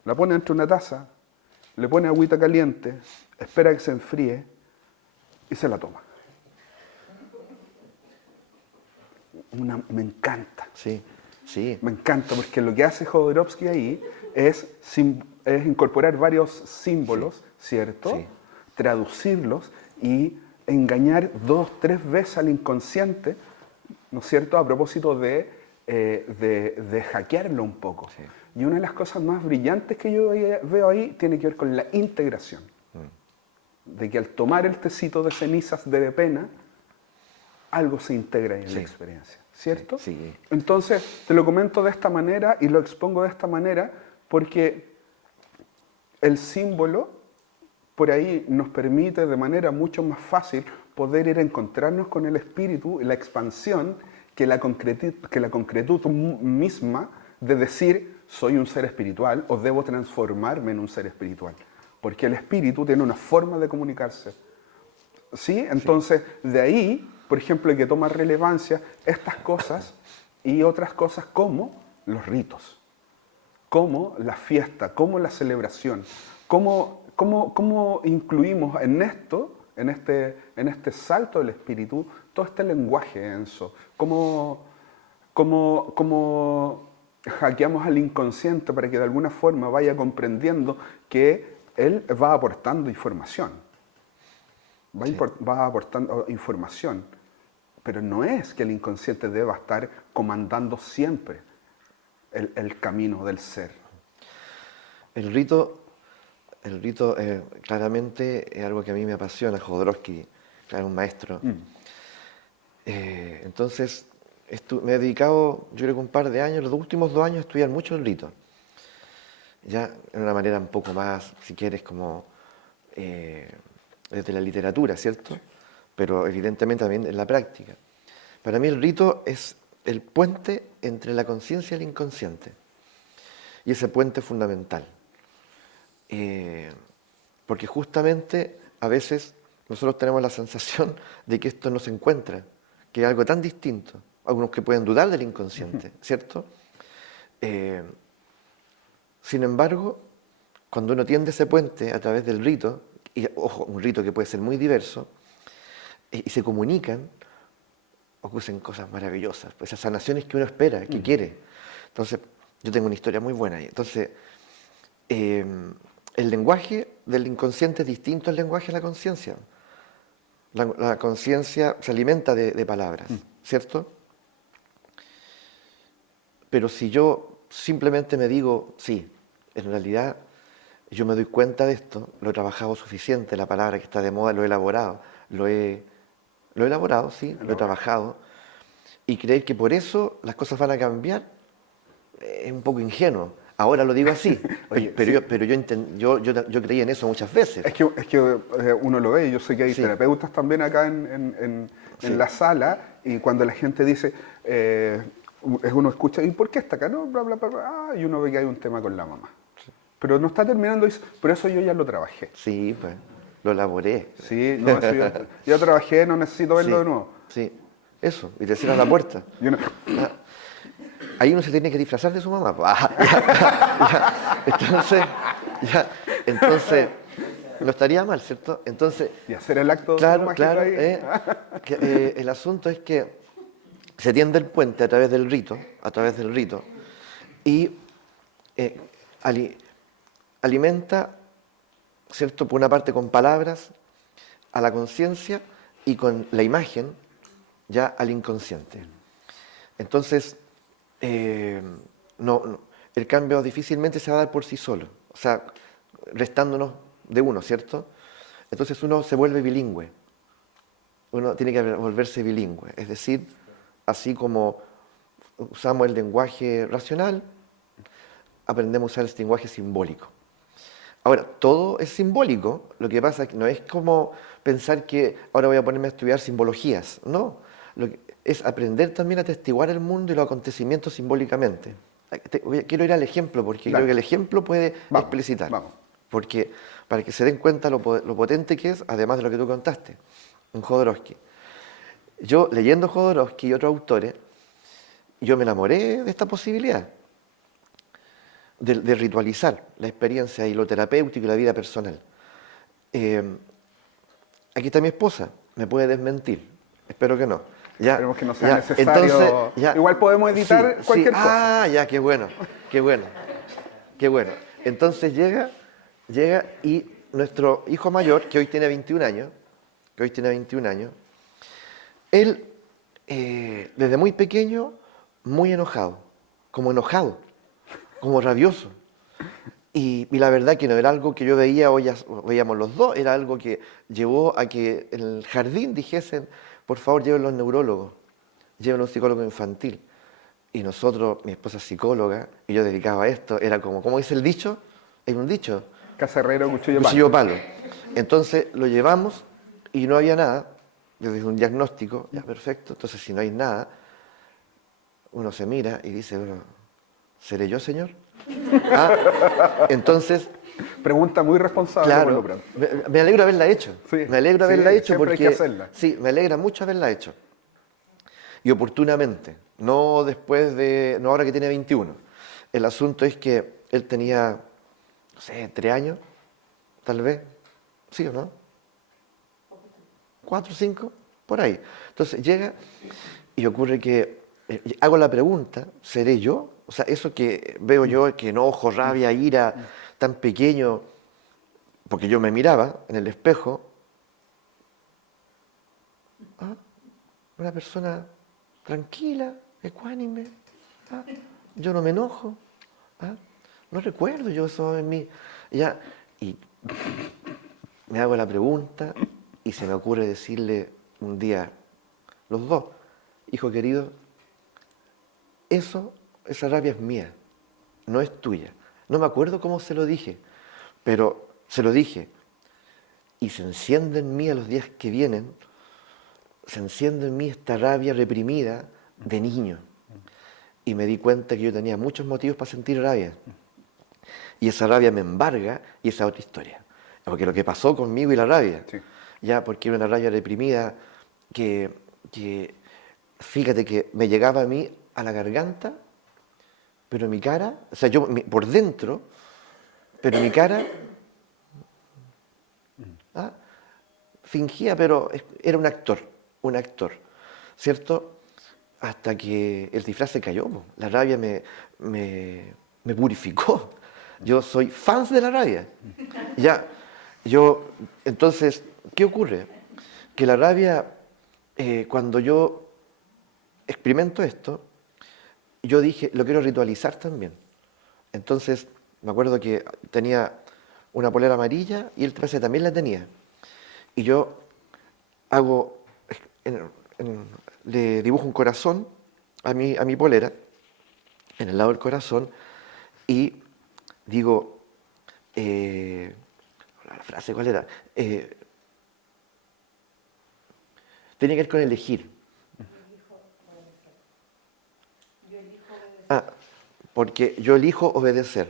la pone entre una taza, le pone agüita caliente, espera que se enfríe y se la toma. Me encanta. Sí, sí. Me encanta porque lo que hace Jodorowsky ahí es incorporar varios símbolos, ¿cierto? Sí. Traducirlos y engañar 2-3 veces al inconsciente, ¿no es cierto? A propósito de hackearlo un poco. Sí. Y una de las cosas más brillantes que yo veo ahí tiene que ver con la integración. De que al tomar el tecito de cenizas de pena, algo se integra en la experiencia, ¿cierto? Sí. Entonces, te lo comento de esta manera y lo expongo de esta manera porque el símbolo por ahí nos permite de manera mucho más fácil poder ir a encontrarnos con el espíritu y la expansión que la concretud misma de decir soy un ser espiritual o debo transformarme en un ser espiritual. Porque el espíritu tiene una forma de comunicarse. ¿Sí? Entonces, de ahí, por ejemplo, que toma relevancia estas cosas y otras cosas como los ritos, como la fiesta, como la celebración, cómo incluimos en esto, en este salto del espíritu, todo este lenguaje denso, cómo hackeamos al inconsciente para que de alguna forma vaya comprendiendo que él va aportando información. Va aportando información, pero no es que el inconsciente deba estar comandando siempre el camino del ser. El rito claramente es algo que a mí me apasiona. Jodorowsky, claro, un maestro. Entonces, me he dedicado, yo creo que un par de años, los últimos 2 años, a estudiar mucho el rito. Ya de una manera un poco más, si quieres, como desde la literatura, ¿cierto? Pero evidentemente también en la práctica. Para mí el rito es el puente entre la conciencia y el inconsciente. Y ese puente es fundamental. Porque justamente a veces nosotros tenemos la sensación de que esto no se encuentra, que es algo tan distinto. Algunos que pueden dudar del inconsciente, ¿cierto? Sin embargo, cuando uno tiende ese puente a través del rito, y ojo, un rito que puede ser muy diverso, y se comunican, ocurren cosas maravillosas, pues esas sanaciones que uno espera, que quiere. Entonces, yo tengo una historia muy buena ahí. Entonces, el lenguaje del inconsciente es distinto al lenguaje de la conciencia. La conciencia se alimenta de palabras, ¿cierto? Pero si yo simplemente me digo, sí, en realidad yo me doy cuenta de esto, lo he trabajado suficiente, la palabra que está de moda, lo he elaborado, lo he elaborado, sí, lo he trabajado, y creer que por eso las cosas van a cambiar es un poco ingenuo. Ahora lo digo así, Oye, pero yo creí en eso muchas veces. Es que uno lo ve, yo sé que hay terapeutas también acá en la sala, y cuando la gente dice, uno escucha, ¿y por qué está acá? No, bla, bla, bla, bla, y uno ve que hay un tema con la mamá. Pero no está terminando, por eso yo ya lo trabajé. Sí, pues, lo elaboré. Sí, no, eso yo trabajé, no necesito verlo de nuevo. Sí, eso, y te cierran la puerta. Ahí uno se tiene que disfrazar de su mamá. Entonces, no estaría mal, ¿cierto? Entonces, y hacer el acto claro, ahí. El asunto es que se tiende el puente a través del rito, y alimenta, ¿cierto? Por una parte con palabras a la conciencia y con la imagen ya al inconsciente. Entonces, el cambio difícilmente se va a dar por sí solo, o sea, restándonos de uno, ¿cierto? Entonces uno se vuelve bilingüe. uno tiene que volverse bilingüe, es decir, así como usamos el lenguaje racional, aprendemos a usar el lenguaje simbólico. Ahora, todo es simbólico, lo que pasa es que no es como pensar que ahora voy a ponerme a estudiar simbologías, no, es aprender también a atestiguar el mundo y los acontecimientos simbólicamente. Quiero ir al ejemplo, porque Dale. creo que el ejemplo puede Vamos, explicitar. vamos. Porque para que se den cuenta lo potente que es, además de lo que tú contaste, en Jodorowsky. Yo, leyendo Jodorowsky y otros autores, yo me enamoré de esta posibilidad de ritualizar la experiencia y lo terapéutico y la vida personal. Eh, Aquí está mi esposa, me puede desmentir, espero que no. Ya, Esperemos que no sea ya, necesario. entonces, ya, Igual podemos editar sí, cualquier cosa. ah, ya, qué bueno, qué bueno, qué bueno. Entonces llega y nuestro hijo mayor, que hoy tiene 21 años, él, desde muy pequeño, muy enojado, como rabioso. Y la verdad que no era algo que yo veía, veíamos los dos, era algo que llevó a que en el jardín dijesen, por favor, llévenlo a un neurólogo, llévenlo a un psicólogo infantil. Y nosotros, mi esposa es psicóloga, y yo dedicaba a esto, era como, ¿cómo dice el dicho? Hay un dicho, Cacerrero, cuchillo, cuchillo palo. palo. Entonces lo llevamos y no había nada. Yo dije un diagnóstico, ya perfecto. Entonces si no hay nada, uno se mira y dice, bueno, ¿seré yo, señor? Entonces, Pregunta muy responsable por lo claro, pronto. me alegro haberla hecho. Sí, Me alegro sí, haberla hecho siempre hay que porque, hacerla. sí, me alegra mucho haberla hecho. Y oportunamente, no después de, no ahora que tiene 21. El asunto es que él tenía, no sé, 3 años, tal vez, ¿sí o no? 4 o 5, por ahí. Entonces llega y ocurre que hago la pregunta, ¿seré yo? O sea, eso que veo yo, que enojo, rabia, ira, tan pequeño, porque yo me miraba en el espejo, ¿ah? Una persona tranquila, ecuánime, ¿ah? Yo no me enojo, ¿ah? No recuerdo yo eso en mí. Ya, y me hago la pregunta y se me ocurre decirle un día, los dos, hijo querido, esa rabia es mía, no es tuya. No me acuerdo cómo se lo dije, pero se lo dije. Y se enciende en mí a los días que vienen, se enciende en mí esta rabia reprimida de niño. Y me di cuenta que yo tenía muchos motivos para sentir rabia. Y esa rabia me embarga y esa es otra historia. Porque lo que pasó conmigo y la rabia, Sí. ya porque era una rabia reprimida que fíjate que me llegaba a mí a la garganta, pero mi cara, o sea, por dentro, pero mi cara ¿ah? Fingía, pero era un actor, ¿cierto? Hasta que el disfraz se cayó, po. La rabia me purificó. Yo soy fan de la rabia. Ya, entonces, ¿qué ocurre? Que la rabia, cuando yo experimento esto, yo dije, lo quiero ritualizar también. Entonces, me acuerdo que tenía una polera amarilla y él también la tenía. Y yo hago, le dibujo un corazón a mi polera, en el lado del corazón, y digo, la frase, ¿cuál era? Tenía que ver con elegir. Ah, porque yo elijo obedecer.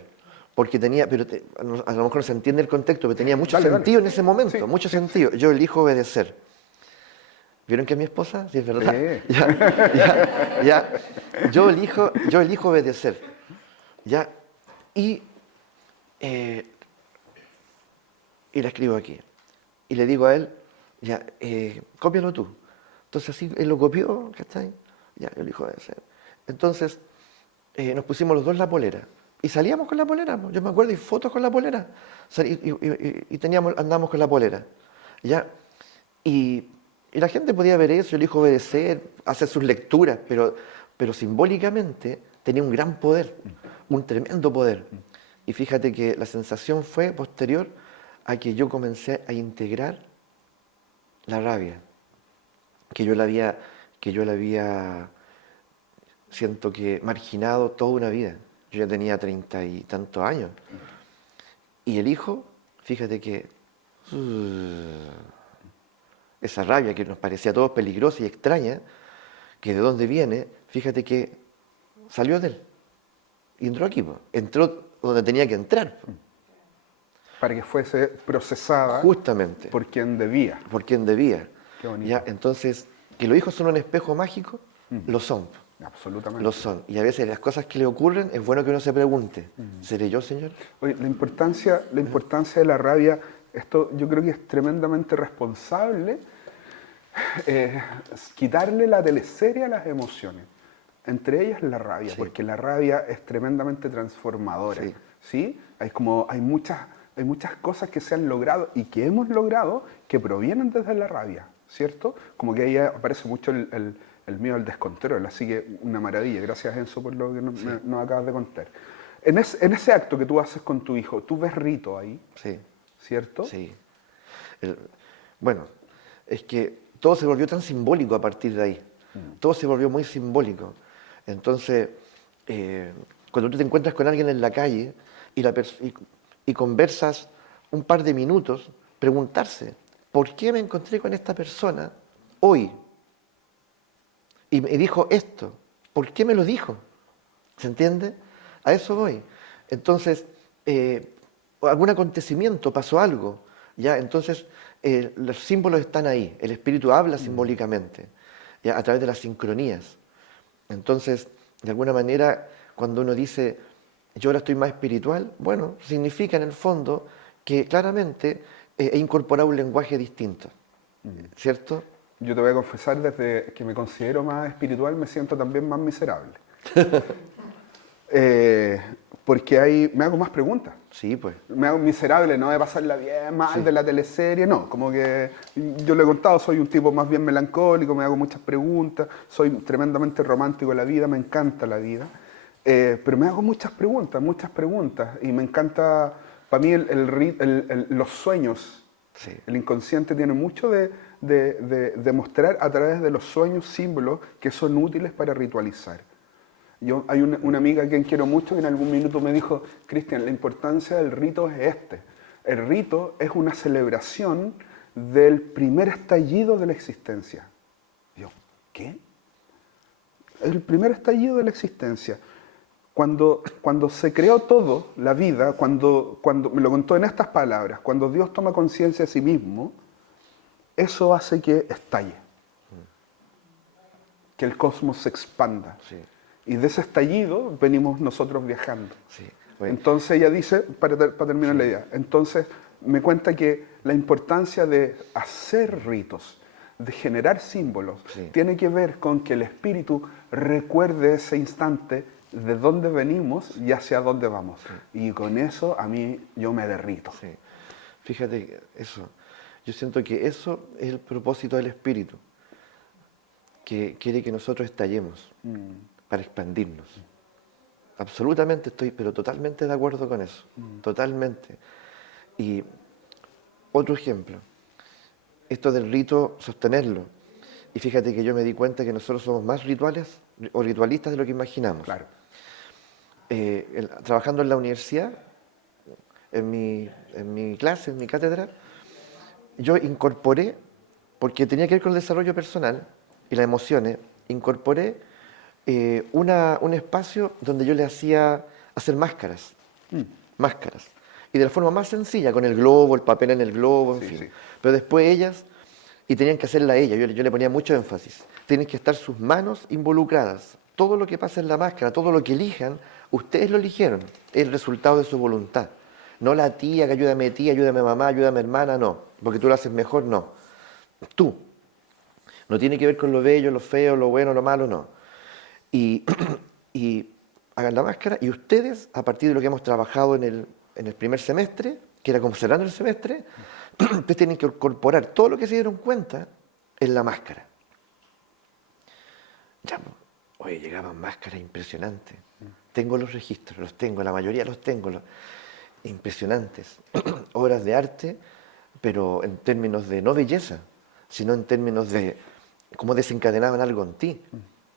Porque tenía, a lo mejor no se entiende el contexto, pero tenía mucho Dale, dale. sentido en ese momento, Sí, mucho sí. sentido. Yo elijo obedecer. ¿Vieron que es mi esposa? Sí, es verdad. Sí. Ya. Yo elijo obedecer. Ya. Y, eh, y la escribo aquí. Y le digo a él, ya, cópialo tú. Entonces así él lo copió, ¿cachai? Ya, yo elijo obedecer. Entonces, nos pusimos los dos la polera. Y salíamos con la polera, po. Yo me acuerdo, y fotos con la polera. Y andábamos con la polera. ¿Ya? Y, y la gente podía ver eso, yo elijo obedecer, hacer sus lecturas, pero simbólicamente tenía un gran poder, un tremendo poder. Y fíjate que la sensación fue posterior a que yo comencé a integrar la rabia. que yo la había, siento que marginado toda una vida. Yo ya tenía 30 y tantos años. Y el hijo, fíjate que esa rabia que nos parecía a todos peligrosa y extraña, que de dónde viene, fíjate que salió de él. Y entró aquí, po. Entró donde tenía que entrar, po. Para que fuese procesada Justamente, por quien debía. por quien debía. Qué bonito. ¿Ya? Entonces, que los hijos son un espejo mágico, lo son. Absolutamente. Lo son. Y a veces las cosas que le ocurren es bueno que uno se pregunte, ¿seré yo, Señor? Oye, la importancia de la rabia, esto yo creo que es tremendamente responsable, es quitarle la teleserie a las emociones, entre ellas la rabia, Sí. porque la rabia es tremendamente transformadora, Sí. ¿sí? Hay muchas cosas que se han logrado y que hemos logrado que provienen desde la rabia, ¿cierto? Como que ahí aparece mucho el miedo al descontrol, así que una maravilla, gracias Enzo por lo que nos acabas de contar. En ese acto que tú haces con tu hijo, tú ves rito ahí, Sí, ¿cierto? sí. El- bueno, es que todo se volvió tan simbólico a partir de ahí. Todo se volvió muy simbólico. Entonces, cuando tú te encuentras con alguien en la calle y conversas un par de minutos, preguntarse, ¿por qué me encontré con esta persona hoy? Y me dijo esto. ¿Por qué me lo dijo? ¿Se entiende? A eso voy. Entonces, algún acontecimiento, pasó algo, ¿ya? Entonces, los símbolos están ahí. El espíritu habla simbólicamente, ¿ya? A través de las sincronías. Entonces, de alguna manera, cuando uno dice, yo ahora estoy más espiritual, bueno, significa en el fondo que claramente he incorporado un lenguaje distinto, ¿cierto? Yo te voy a confesar, desde que me considero más espiritual, me siento también más miserable. Eh, porque me hago más preguntas. Sí, pues. Me hago miserable, no de pasarla bien, mal Sí. de la teleserie, no. Como que yo le he contado, soy un tipo más bien melancólico, me hago muchas preguntas, soy tremendamente romántico en la vida, me encanta la vida. Pero me hago muchas preguntas. Y me encanta, para mí, los sueños. Sí. El inconsciente tiene mucho de mostrar a través de los sueños símbolos que son útiles para ritualizar. Hay una amiga a quien quiero mucho que en algún minuto me dijo, Cristian, la importancia del rito es este. El rito es una celebración del primer estallido de la existencia. Yo, ¿qué? El primer estallido de la existencia. Cuando se creó todo, la vida, cuando me lo contó en estas palabras, cuando Dios toma conciencia de sí mismo, eso hace que estalle, que el cosmos se expanda. Sí. Y de ese estallido venimos nosotros viajando. Sí. Bueno, Entonces ella dice, para terminar la idea, entonces me cuenta que la importancia de hacer ritos, de generar símbolos, Sí. tiene que ver con que el espíritu recuerde ese instante de dónde venimos y hacia dónde vamos. Y con eso a mí yo me derrito. sí. Fíjate que eso. Yo siento que eso es el propósito del espíritu, que quiere que nosotros estallemos para expandirnos. Absolutamente estoy, pero totalmente de acuerdo con eso. Totalmente. Y otro ejemplo, esto del rito, sostenerlo. Y fíjate que yo me di cuenta que nosotros somos más rituales o ritualistas de lo que imaginamos. Claro. Trabajando en la universidad, en mi clase, en mi cátedra, yo incorporé, porque tenía que ver con el desarrollo personal y las emociones, incorporé un espacio donde yo le hacía hacer máscaras. Máscaras. Y de la forma más sencilla, con el globo, el papel en el globo, en Sí, fin. sí. Pero después ellas, y tenían que hacerla ella, yo le ponía mucho énfasis. Tienen que estar sus manos involucradas. Todo lo que pasa en la máscara, todo lo que elijan, ustedes lo eligieron. Es el resultado de su voluntad. No la tía, que ayúdame mamá, ayúdame hermana, no. Porque tú lo haces mejor, no. Tú. No tiene que ver con lo bello, lo feo, lo bueno, lo malo, no. Y, y hagan la máscara y ustedes, a partir de lo que hemos trabajado en el primer semestre, que era como cerrando el semestre, ustedes tienen que incorporar todo lo que se dieron cuenta en la máscara. Ya, oye, llegaban máscaras impresionantes. Tengo los registros, los tengo, la mayoría los tengo. Impresionantes. Obras de arte, pero en términos de no belleza, sino en términos de cómo desencadenaban algo en ti,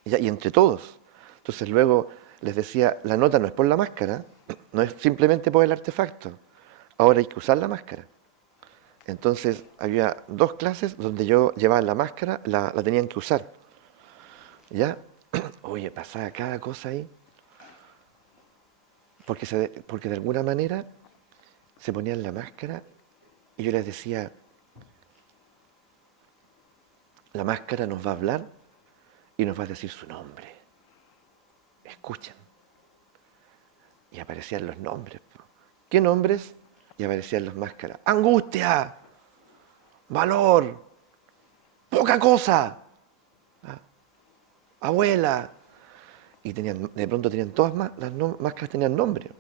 ¿ya? Y entre todos. Entonces luego les decía, la nota no es por la máscara, no es simplemente por el artefacto, ahora hay que usar la máscara. Entonces había 2 clases donde yo llevaba la máscara, la tenían que usar. ¿Ya? Oye, pasaba cada cosa ahí, porque de alguna manera se ponían la máscara y yo les decía, la máscara nos va a hablar y nos va a decir su nombre. Escuchen. Y aparecían los nombres. ¿Qué nombres? Y aparecían las máscaras. Angustia, valor, poca cosa, ¿ah? Abuela. Y de pronto tenían todas las máscaras tenían nombre.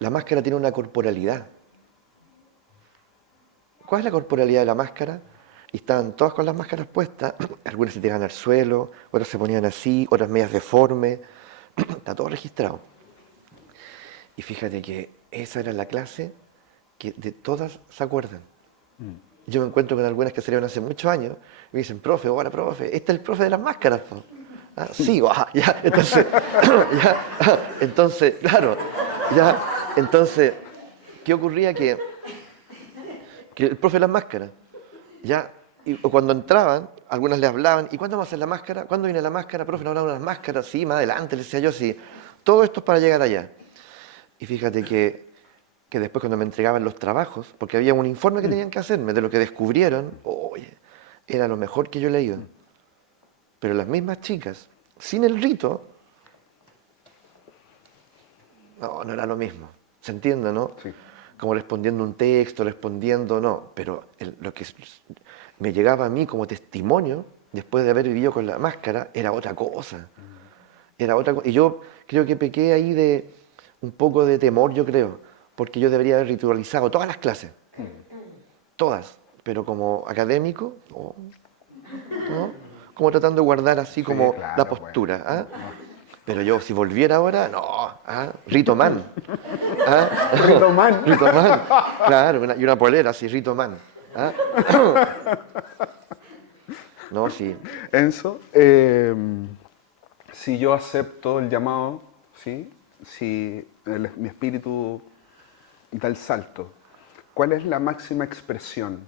La máscara tiene una corporalidad. ¿Cuál es la corporalidad de la máscara? Y estaban todas con las máscaras puestas, algunas se tiraban al suelo, otras se ponían así, otras medias deformes, está todo registrado. Y fíjate que esa era la clase que de todas se acuerdan. Yo me encuentro con algunas que salieron hace muchos años y me dicen, profe, hola profe, este es el profe de las máscaras. Po. Ah, sí, ya, entonces, entonces, claro, ya, entonces, ¿qué ocurría? Que el profe de las máscaras, ya, y cuando entraban, algunas le hablaban, ¿y cuándo vamos a hacer la máscara? ¿Cuándo viene la máscara? Profe, no hablamos de las máscaras, sí, más adelante, le decía yo, sí. Todo esto es para llegar allá. Y fíjate que después cuando me entregaban los trabajos, porque había un informe que tenían que hacerme de lo que descubrieron, oye, era lo mejor que yo he leído. Pero las mismas chicas, sin el rito, no era lo mismo. ¿Se entiende, no? Sí. Como respondiendo un texto, respondiendo, no. Pero lo que me llegaba a mí como testimonio, después de haber vivido con la máscara, era otra cosa. Era otra cosa. Y yo creo que pequé ahí de un poco de temor, yo creo, porque yo debería haber ritualizado todas las clases. Todas. Pero como académico, ¿no? Como tratando de guardar así como claro, la postura. bueno. ¿Ah? Pero yo, si volviera ahora, no, Rito Man. ¿Ah? Rito Man. Rito Man. Claro, y una polera así, Rito Man. ¿Ah? No, sí. Enzo, si yo acepto el llamado, ¿sí? Si mi espíritu da el salto, ¿cuál es la máxima expresión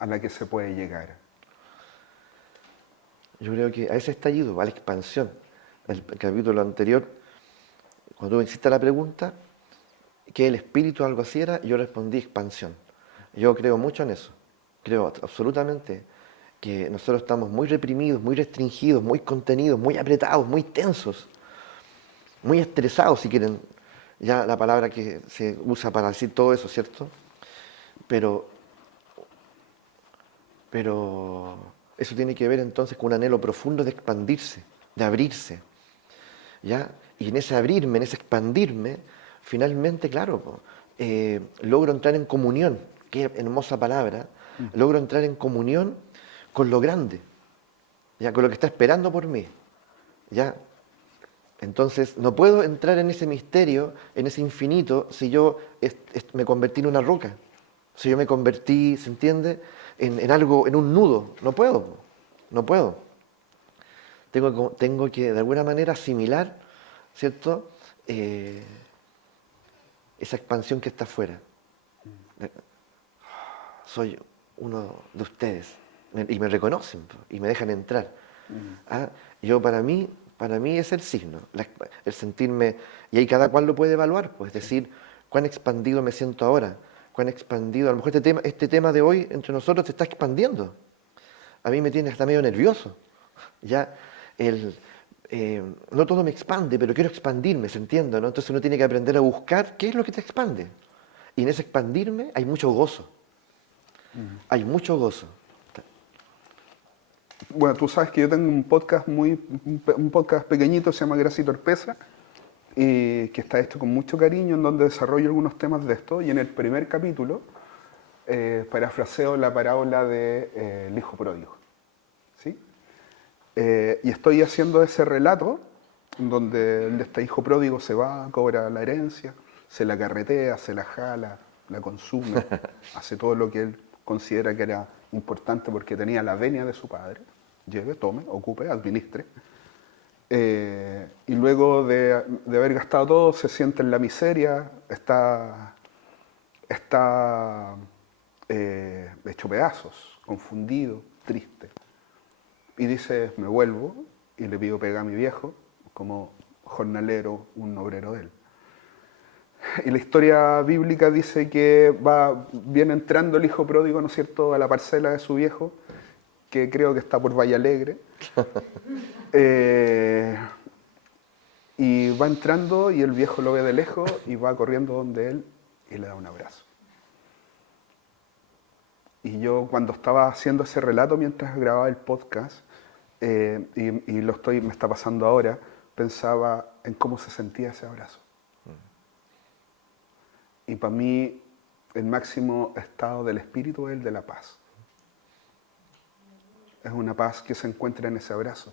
a la que se puede llegar? Yo creo que a ese estallido, a la expansión. El capítulo anterior, cuando tú me hiciste la pregunta, ¿qué el espíritu algo así era? Yo respondí expansión. Yo creo mucho en eso. Creo absolutamente que nosotros estamos muy reprimidos, muy restringidos, muy contenidos, muy apretados, muy tensos, muy estresados, si quieren, ya la palabra que se usa para decir todo eso, ¿cierto? Pero eso tiene que ver entonces con un anhelo profundo de expandirse, de abrirse, ¿ya? Y en ese abrirme, en ese expandirme, finalmente, claro, logro entrar en comunión, qué hermosa palabra, logro entrar en comunión con lo grande, ¿ya? Con lo que está esperando por mí, ¿ya? Entonces, no puedo entrar en ese misterio, en ese infinito, si yo me convertí en una roca, si yo me convertí, ¿se entiende?, en algo, en un nudo. No puedo, no puedo. Tengo que, de alguna manera, asimilar, ¿cierto?, esa expansión que está afuera. Soy uno de ustedes. Y me reconocen y me dejan entrar. Yo, para mí es el signo, el sentirme, y ahí cada cual lo puede evaluar, pues, es decir, cuán expandido me siento ahora, cuán expandido, a lo mejor este tema de hoy entre nosotros se está expandiendo. A mí me tiene hasta medio nervioso. Ya no todo me expande, pero quiero expandirme, ¿se entiende? ¿No? Entonces uno tiene que aprender a buscar qué es lo que te expande. Y en ese expandirme hay mucho gozo. Hay mucho gozo. Bueno, tú sabes que yo tengo un podcast pequeñito, se llama Gracia y Torpeza, y que está hecho con mucho cariño, en donde desarrollo algunos temas de esto, y en el primer capítulo parafraseo la parábola del hijo pródigo. ¿Sí? Y estoy haciendo ese relato, en donde este hijo pródigo se va, cobra la herencia, se la carretea, se la jala, la consume, hace todo lo que él considera que era importante porque tenía la venia de su padre, lleve, tome, ocupe, administre. Y luego de haber gastado todo, se siente en la miseria, está hecho pedazos, confundido, triste. Y dice, me vuelvo y le pido pega a mi viejo, como jornalero, un obrero de él. Y la historia bíblica dice que viene entrando el hijo pródigo, ¿no es cierto?, a la parcela de su viejo, que creo que está por Valle Alegre. Y va entrando y el viejo lo ve de lejos y va corriendo donde él y le da un abrazo. Y yo cuando estaba haciendo ese relato mientras grababa el podcast, y me está pasando ahora, pensaba en cómo se sentía ese abrazo. Y para mí el máximo estado del espíritu es el de la paz. Es una paz que se encuentra en ese abrazo.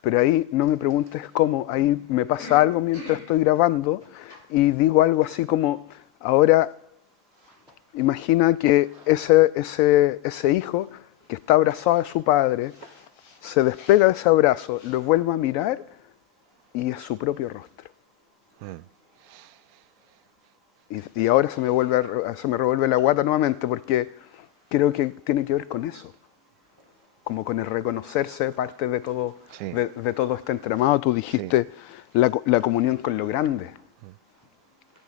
Pero ahí no me preguntes cómo, ahí me pasa algo mientras estoy grabando y digo algo así como, ahora imagina que ese hijo que está abrazado de su padre, se despega de ese abrazo, lo vuelve a mirar y es su propio rostro. Y ahora se me revuelve la guata nuevamente porque creo que tiene que ver con eso. Como con el reconocerse parte de todo, Sí. de todo este entramado. Tú dijiste la comunión con lo grande.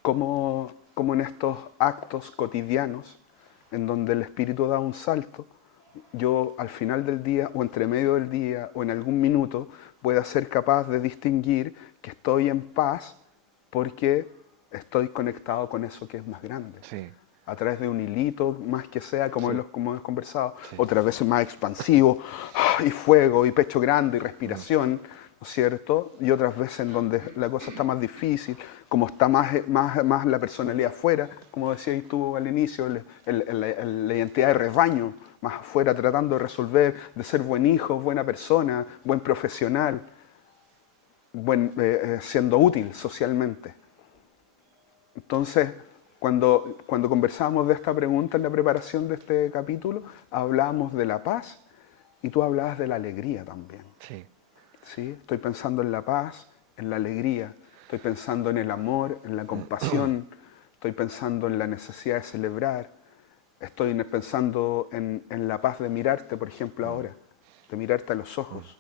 Como en estos actos cotidianos en donde el espíritu da un salto, yo al final del día o entre medio del día o en algún minuto pueda ser capaz de distinguir que estoy en paz porque estoy conectado con eso que es más grande. Sí. A través de un hilito, más que sea, como hemos conversado, Sí. otras veces más expansivo, y fuego, y pecho grande, y respiración, ¿no es cierto? Y otras veces en donde la cosa está más difícil, como está más la personalidad afuera, como decías tú al inicio, la identidad de rebaño, más afuera, tratando de resolver, de ser buen hijo, buena persona, buen profesional, siendo útil socialmente. Entonces, cuando conversábamos de esta pregunta en la preparación de este capítulo, hablábamos de la paz y tú hablabas de la alegría también. Sí. ¿Sí? Estoy pensando en la paz, en la alegría, estoy pensando en el amor, en la compasión, estoy pensando en la necesidad de celebrar, estoy pensando en la paz de mirarte, por ejemplo, ahora, de mirarte a los ojos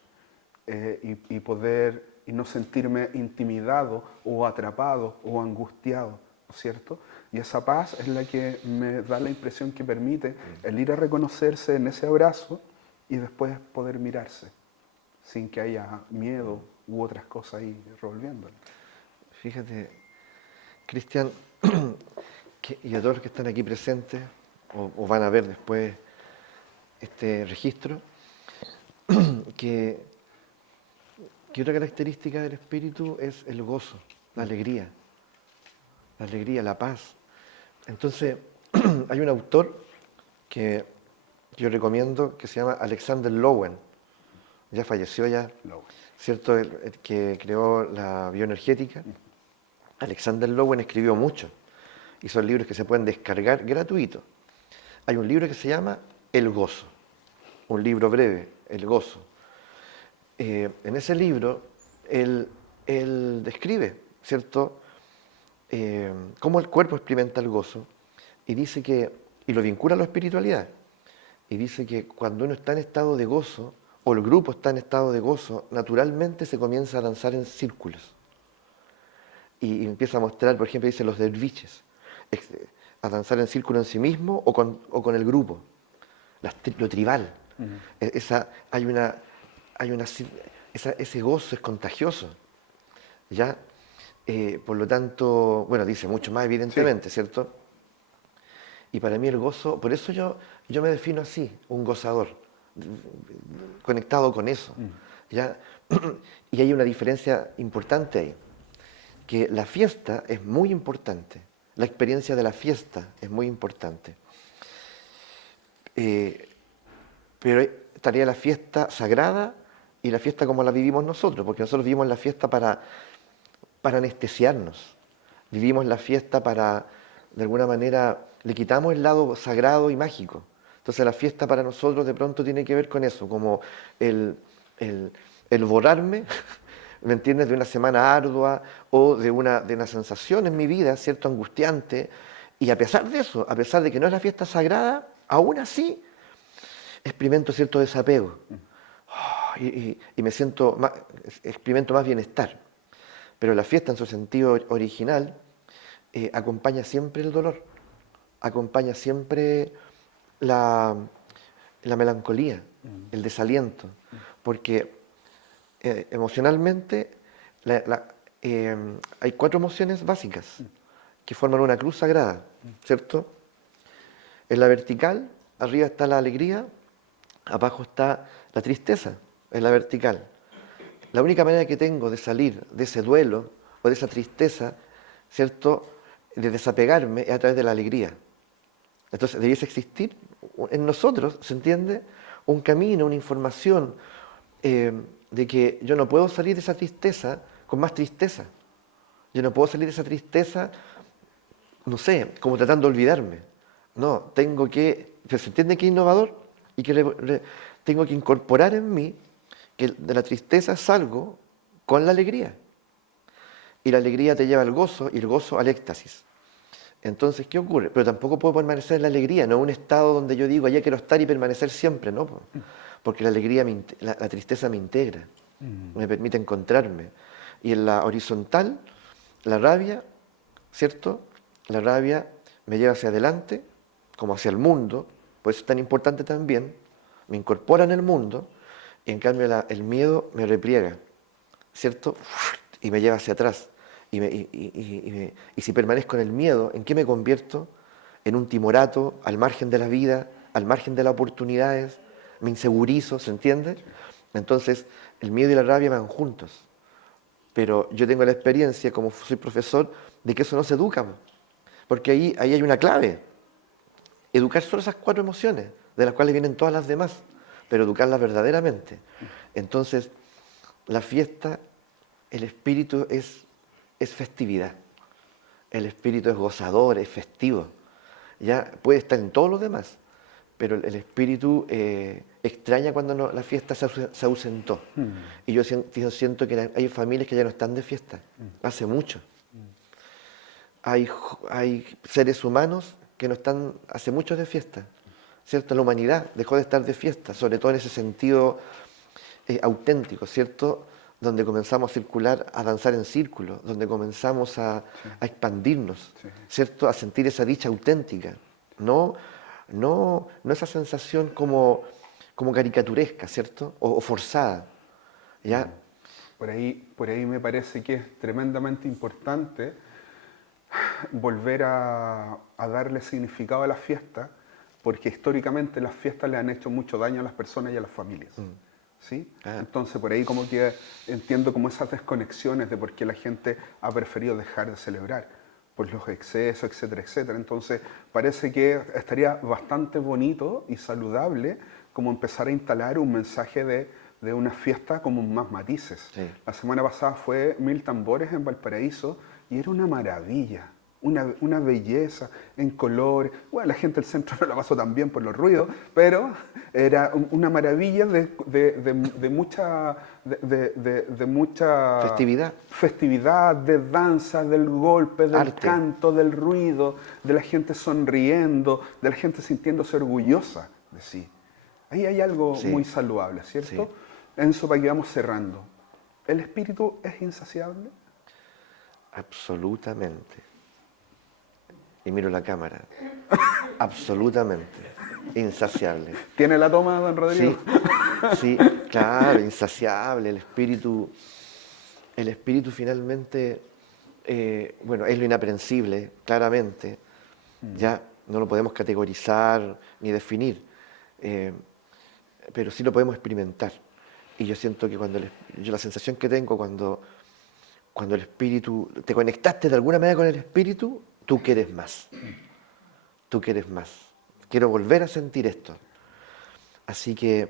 y poder y no sentirme intimidado o atrapado o angustiado, ¿no es cierto? Y esa paz es la que me da la impresión que permite el ir a reconocerse en ese abrazo y después poder mirarse sin que haya miedo u otras cosas ahí revolviéndolo. Fíjate, Cristian, y a todos los que están aquí presentes o van a ver después este registro, que otra característica del espíritu es el gozo, la alegría, la paz. Entonces, hay un autor que yo recomiendo que se llama Alexander Lowen, ya falleció ya, ¿cierto? El que creó la bioenergética. Alexander Lowen escribió mucho y son libros que se pueden descargar gratuitos. Hay un libro que se llama El gozo, un libro breve, El gozo. En ese libro él describe, ¿cierto?, cómo el cuerpo experimenta el gozo y dice y lo vincula a la espiritualidad, y dice que cuando uno está en estado de gozo, o el grupo está en estado de gozo, naturalmente se comienza a danzar en círculos. Y empieza a mostrar, por ejemplo, dice los derviches, a danzar en círculo en sí mismo o con el grupo, lo tribal. Ese gozo es contagioso, ¿ya? Por lo tanto, bueno, dice mucho más evidentemente, sí, ¿cierto? Y para mí el gozo, por eso yo me defino así, un gozador, conectado con eso, ¿ya? Y hay una diferencia importante ahí, que la fiesta es muy importante, la experiencia de la fiesta es muy importante. Pero estaría la fiesta sagrada y la fiesta como la vivimos nosotros, porque nosotros vivimos la fiesta para anestesiarnos, vivimos la fiesta para, de alguna manera, le quitamos el lado sagrado y mágico, Entonces la fiesta para nosotros de pronto tiene que ver con eso, como el, el borrarme, ¿me entiendes?, de una semana ardua o de una sensación en mi vida, ¿cierto?, angustiante. Y a pesar de eso, a pesar de que no es la fiesta sagrada, aún así experimento cierto desapego. Y me siento más, experimento más bienestar. Pero la fiesta en su sentido original acompaña siempre el dolor, acompaña siempre la, la melancolía, el desaliento, porque emocionalmente hay 4 emociones básicas que forman una cruz sagrada, ¿cierto? En la vertical, arriba está la alegría, abajo está la tristeza, en la vertical. La única manera que tengo de salir de ese duelo o de esa tristeza, ¿cierto?, de desapegarme es a través de la alegría. Entonces debiese existir en nosotros, ¿se entiende?, un camino, una información de que yo no puedo salir de esa tristeza con más tristeza. Yo no puedo salir de esa tristeza, no sé, como tratando de olvidarme. No, tengo que, ¿se entiende qué innovador? Y que tengo que incorporar en mí que de la tristeza salgo con la alegría. Y la alegría te lleva al gozo y el gozo al éxtasis. Entonces, ¿qué ocurre? Pero tampoco puedo permanecer en la alegría, no en un estado donde yo digo, allá quiero estar y permanecer siempre, ¿no? Porque la alegría, la tristeza me integra, me permite encontrarme. Y en la horizontal, la rabia, ¿cierto? La rabia me lleva hacia adelante, como hacia el mundo, por eso es tan importante también, me incorpora en el mundo, y en cambio el miedo me repliega, ¿cierto? Y me lleva hacia atrás. Y si permanezco en el miedo, ¿en qué me convierto? En un timorato, al margen de la vida, al margen de las oportunidades, me insegurizo, ¿se entiende? Entonces, el miedo y la rabia van juntos. Pero yo tengo la experiencia, como soy profesor, de que eso no se educa, porque ahí hay una clave. Educar solo esas 4 emociones, de las cuales vienen todas las demás, pero educarlas verdaderamente. Entonces, la fiesta, el espíritu es festividad. El espíritu es gozador, es festivo. Ya puede estar en todos los demás, pero el espíritu extraña cuando la fiesta se ausentó. Y yo siento que hay familias que ya no están de fiesta, hace mucho. Hay seres humanos que no están hace mucho de fiesta, ¿cierto? La humanidad dejó de estar de fiesta, sobre todo en ese sentido auténtico, ¿cierto? Donde comenzamos a circular, a danzar en círculos, donde comenzamos a expandirnos, Sí. ¿cierto? A sentir esa dicha auténtica, no esa sensación como caricaturesca, ¿cierto? O forzada, ¿ya? Por ahí me parece que es tremendamente importante volver a darle significado a las fiestas, porque históricamente las fiestas le han hecho mucho daño a las personas y a las familias. ¿Sí? Entonces por ahí como que entiendo como esas desconexiones de por qué la gente ha preferido dejar de celebrar, por los excesos, etcétera, etcétera. Entonces parece que estaría bastante bonito y saludable como empezar a instalar un mensaje de una fiesta como más matices. Sí. La semana pasada fue Mil Tambores en Valparaíso y era una maravilla. Una belleza en colores. Bueno, la gente del centro no la pasó tan bien por los ruidos, pero era una maravilla de mucha festividad, de danza, del golpe, del Arte. canto, del ruido, de la gente sonriendo, de la gente sintiéndose orgullosa de sí. Ahí hay algo muy saludable, ¿cierto? Sí. Enzo, para que vamos cerrando. ¿El espíritu es insaciable? Absolutamente. Y miro la cámara. Absolutamente. Insaciable. ¿Tiene la toma, don Rodrigo? Sí, claro, insaciable. El espíritu finalmente, bueno, es lo inaprensible, claramente. Ya no lo podemos categorizar ni definir, pero sí lo podemos experimentar. Y yo siento que yo la sensación que tengo cuando el espíritu, te conectaste de alguna manera con el espíritu, tú quieres más. Tú quieres más. Quiero volver a sentir esto. Así que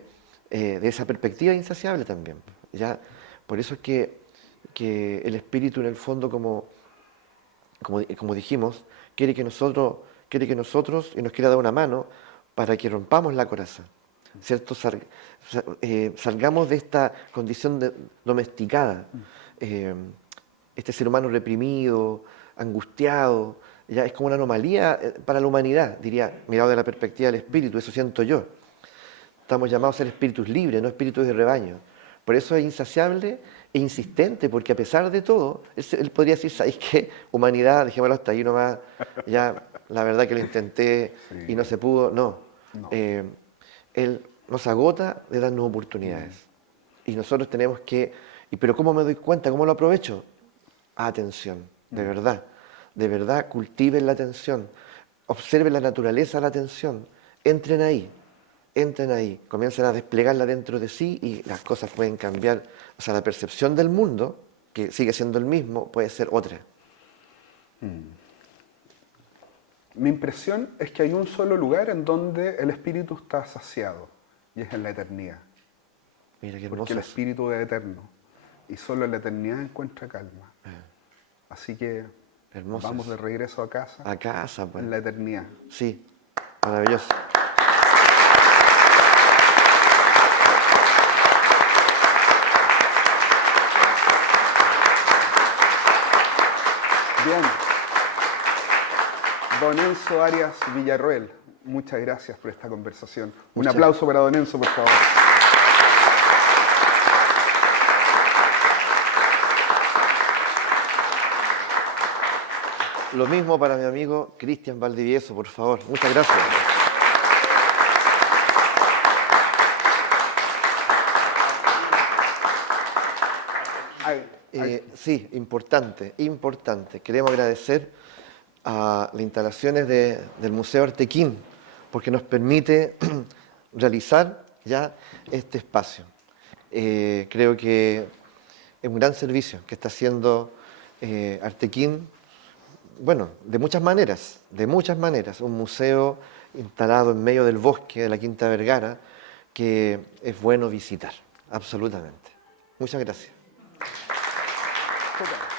de esa perspectiva insaciable también. ¿Ya? Por eso es que el espíritu en el fondo, como dijimos, quiere que nosotros y nos quiere dar una mano para que rompamos la coraza, ¿cierto? Salgamos de esta condición domesticada, este ser humano reprimido, angustiado, ya es como una anomalía para la humanidad, diría, mirado de la perspectiva del espíritu, eso siento yo. Estamos llamados a ser espíritus libres, no espíritus de rebaño. Por eso es insaciable e insistente, porque a pesar de todo, él podría decir, ¿sabéis qué? Humanidad, dejémoslo hasta ahí nomás, ya la verdad que lo intenté y no se pudo. No, No. Él nos agota de darnos oportunidades. Y nosotros tenemos que, pero ¿cómo me doy cuenta? ¿Cómo lo aprovecho? Atención, de verdad, cultiven la atención, observen la naturaleza de la atención, entren ahí, comiencen a desplegarla dentro de sí y las cosas pueden cambiar. O sea, la percepción del mundo, que sigue siendo el mismo, puede ser otra. Mi impresión es que hay un solo lugar en donde el espíritu está saciado, y es en la eternidad. Mira qué hermoso. Porque el espíritu es eterno, y solo en la eternidad encuentra calma. Así que Hermoso vamos eso. de regreso a casa, A casa, pues. en la eternidad. Sí, maravilloso. Bien. Don Enzo Arias Villarroel, muchas gracias por esta conversación. Un aplauso para don Enzo, por favor. Lo mismo para mi amigo Cristian Valdivieso, por favor. Muchas gracias. Sí, importante. Queremos agradecer a las instalaciones del Museo Artequín, porque nos permite realizar ya este espacio. Creo que es un gran servicio que está haciendo Artequín, bueno, de muchas maneras. Un museo instalado en medio del bosque de la Quinta Vergara que es bueno visitar, absolutamente. Muchas gracias. Total.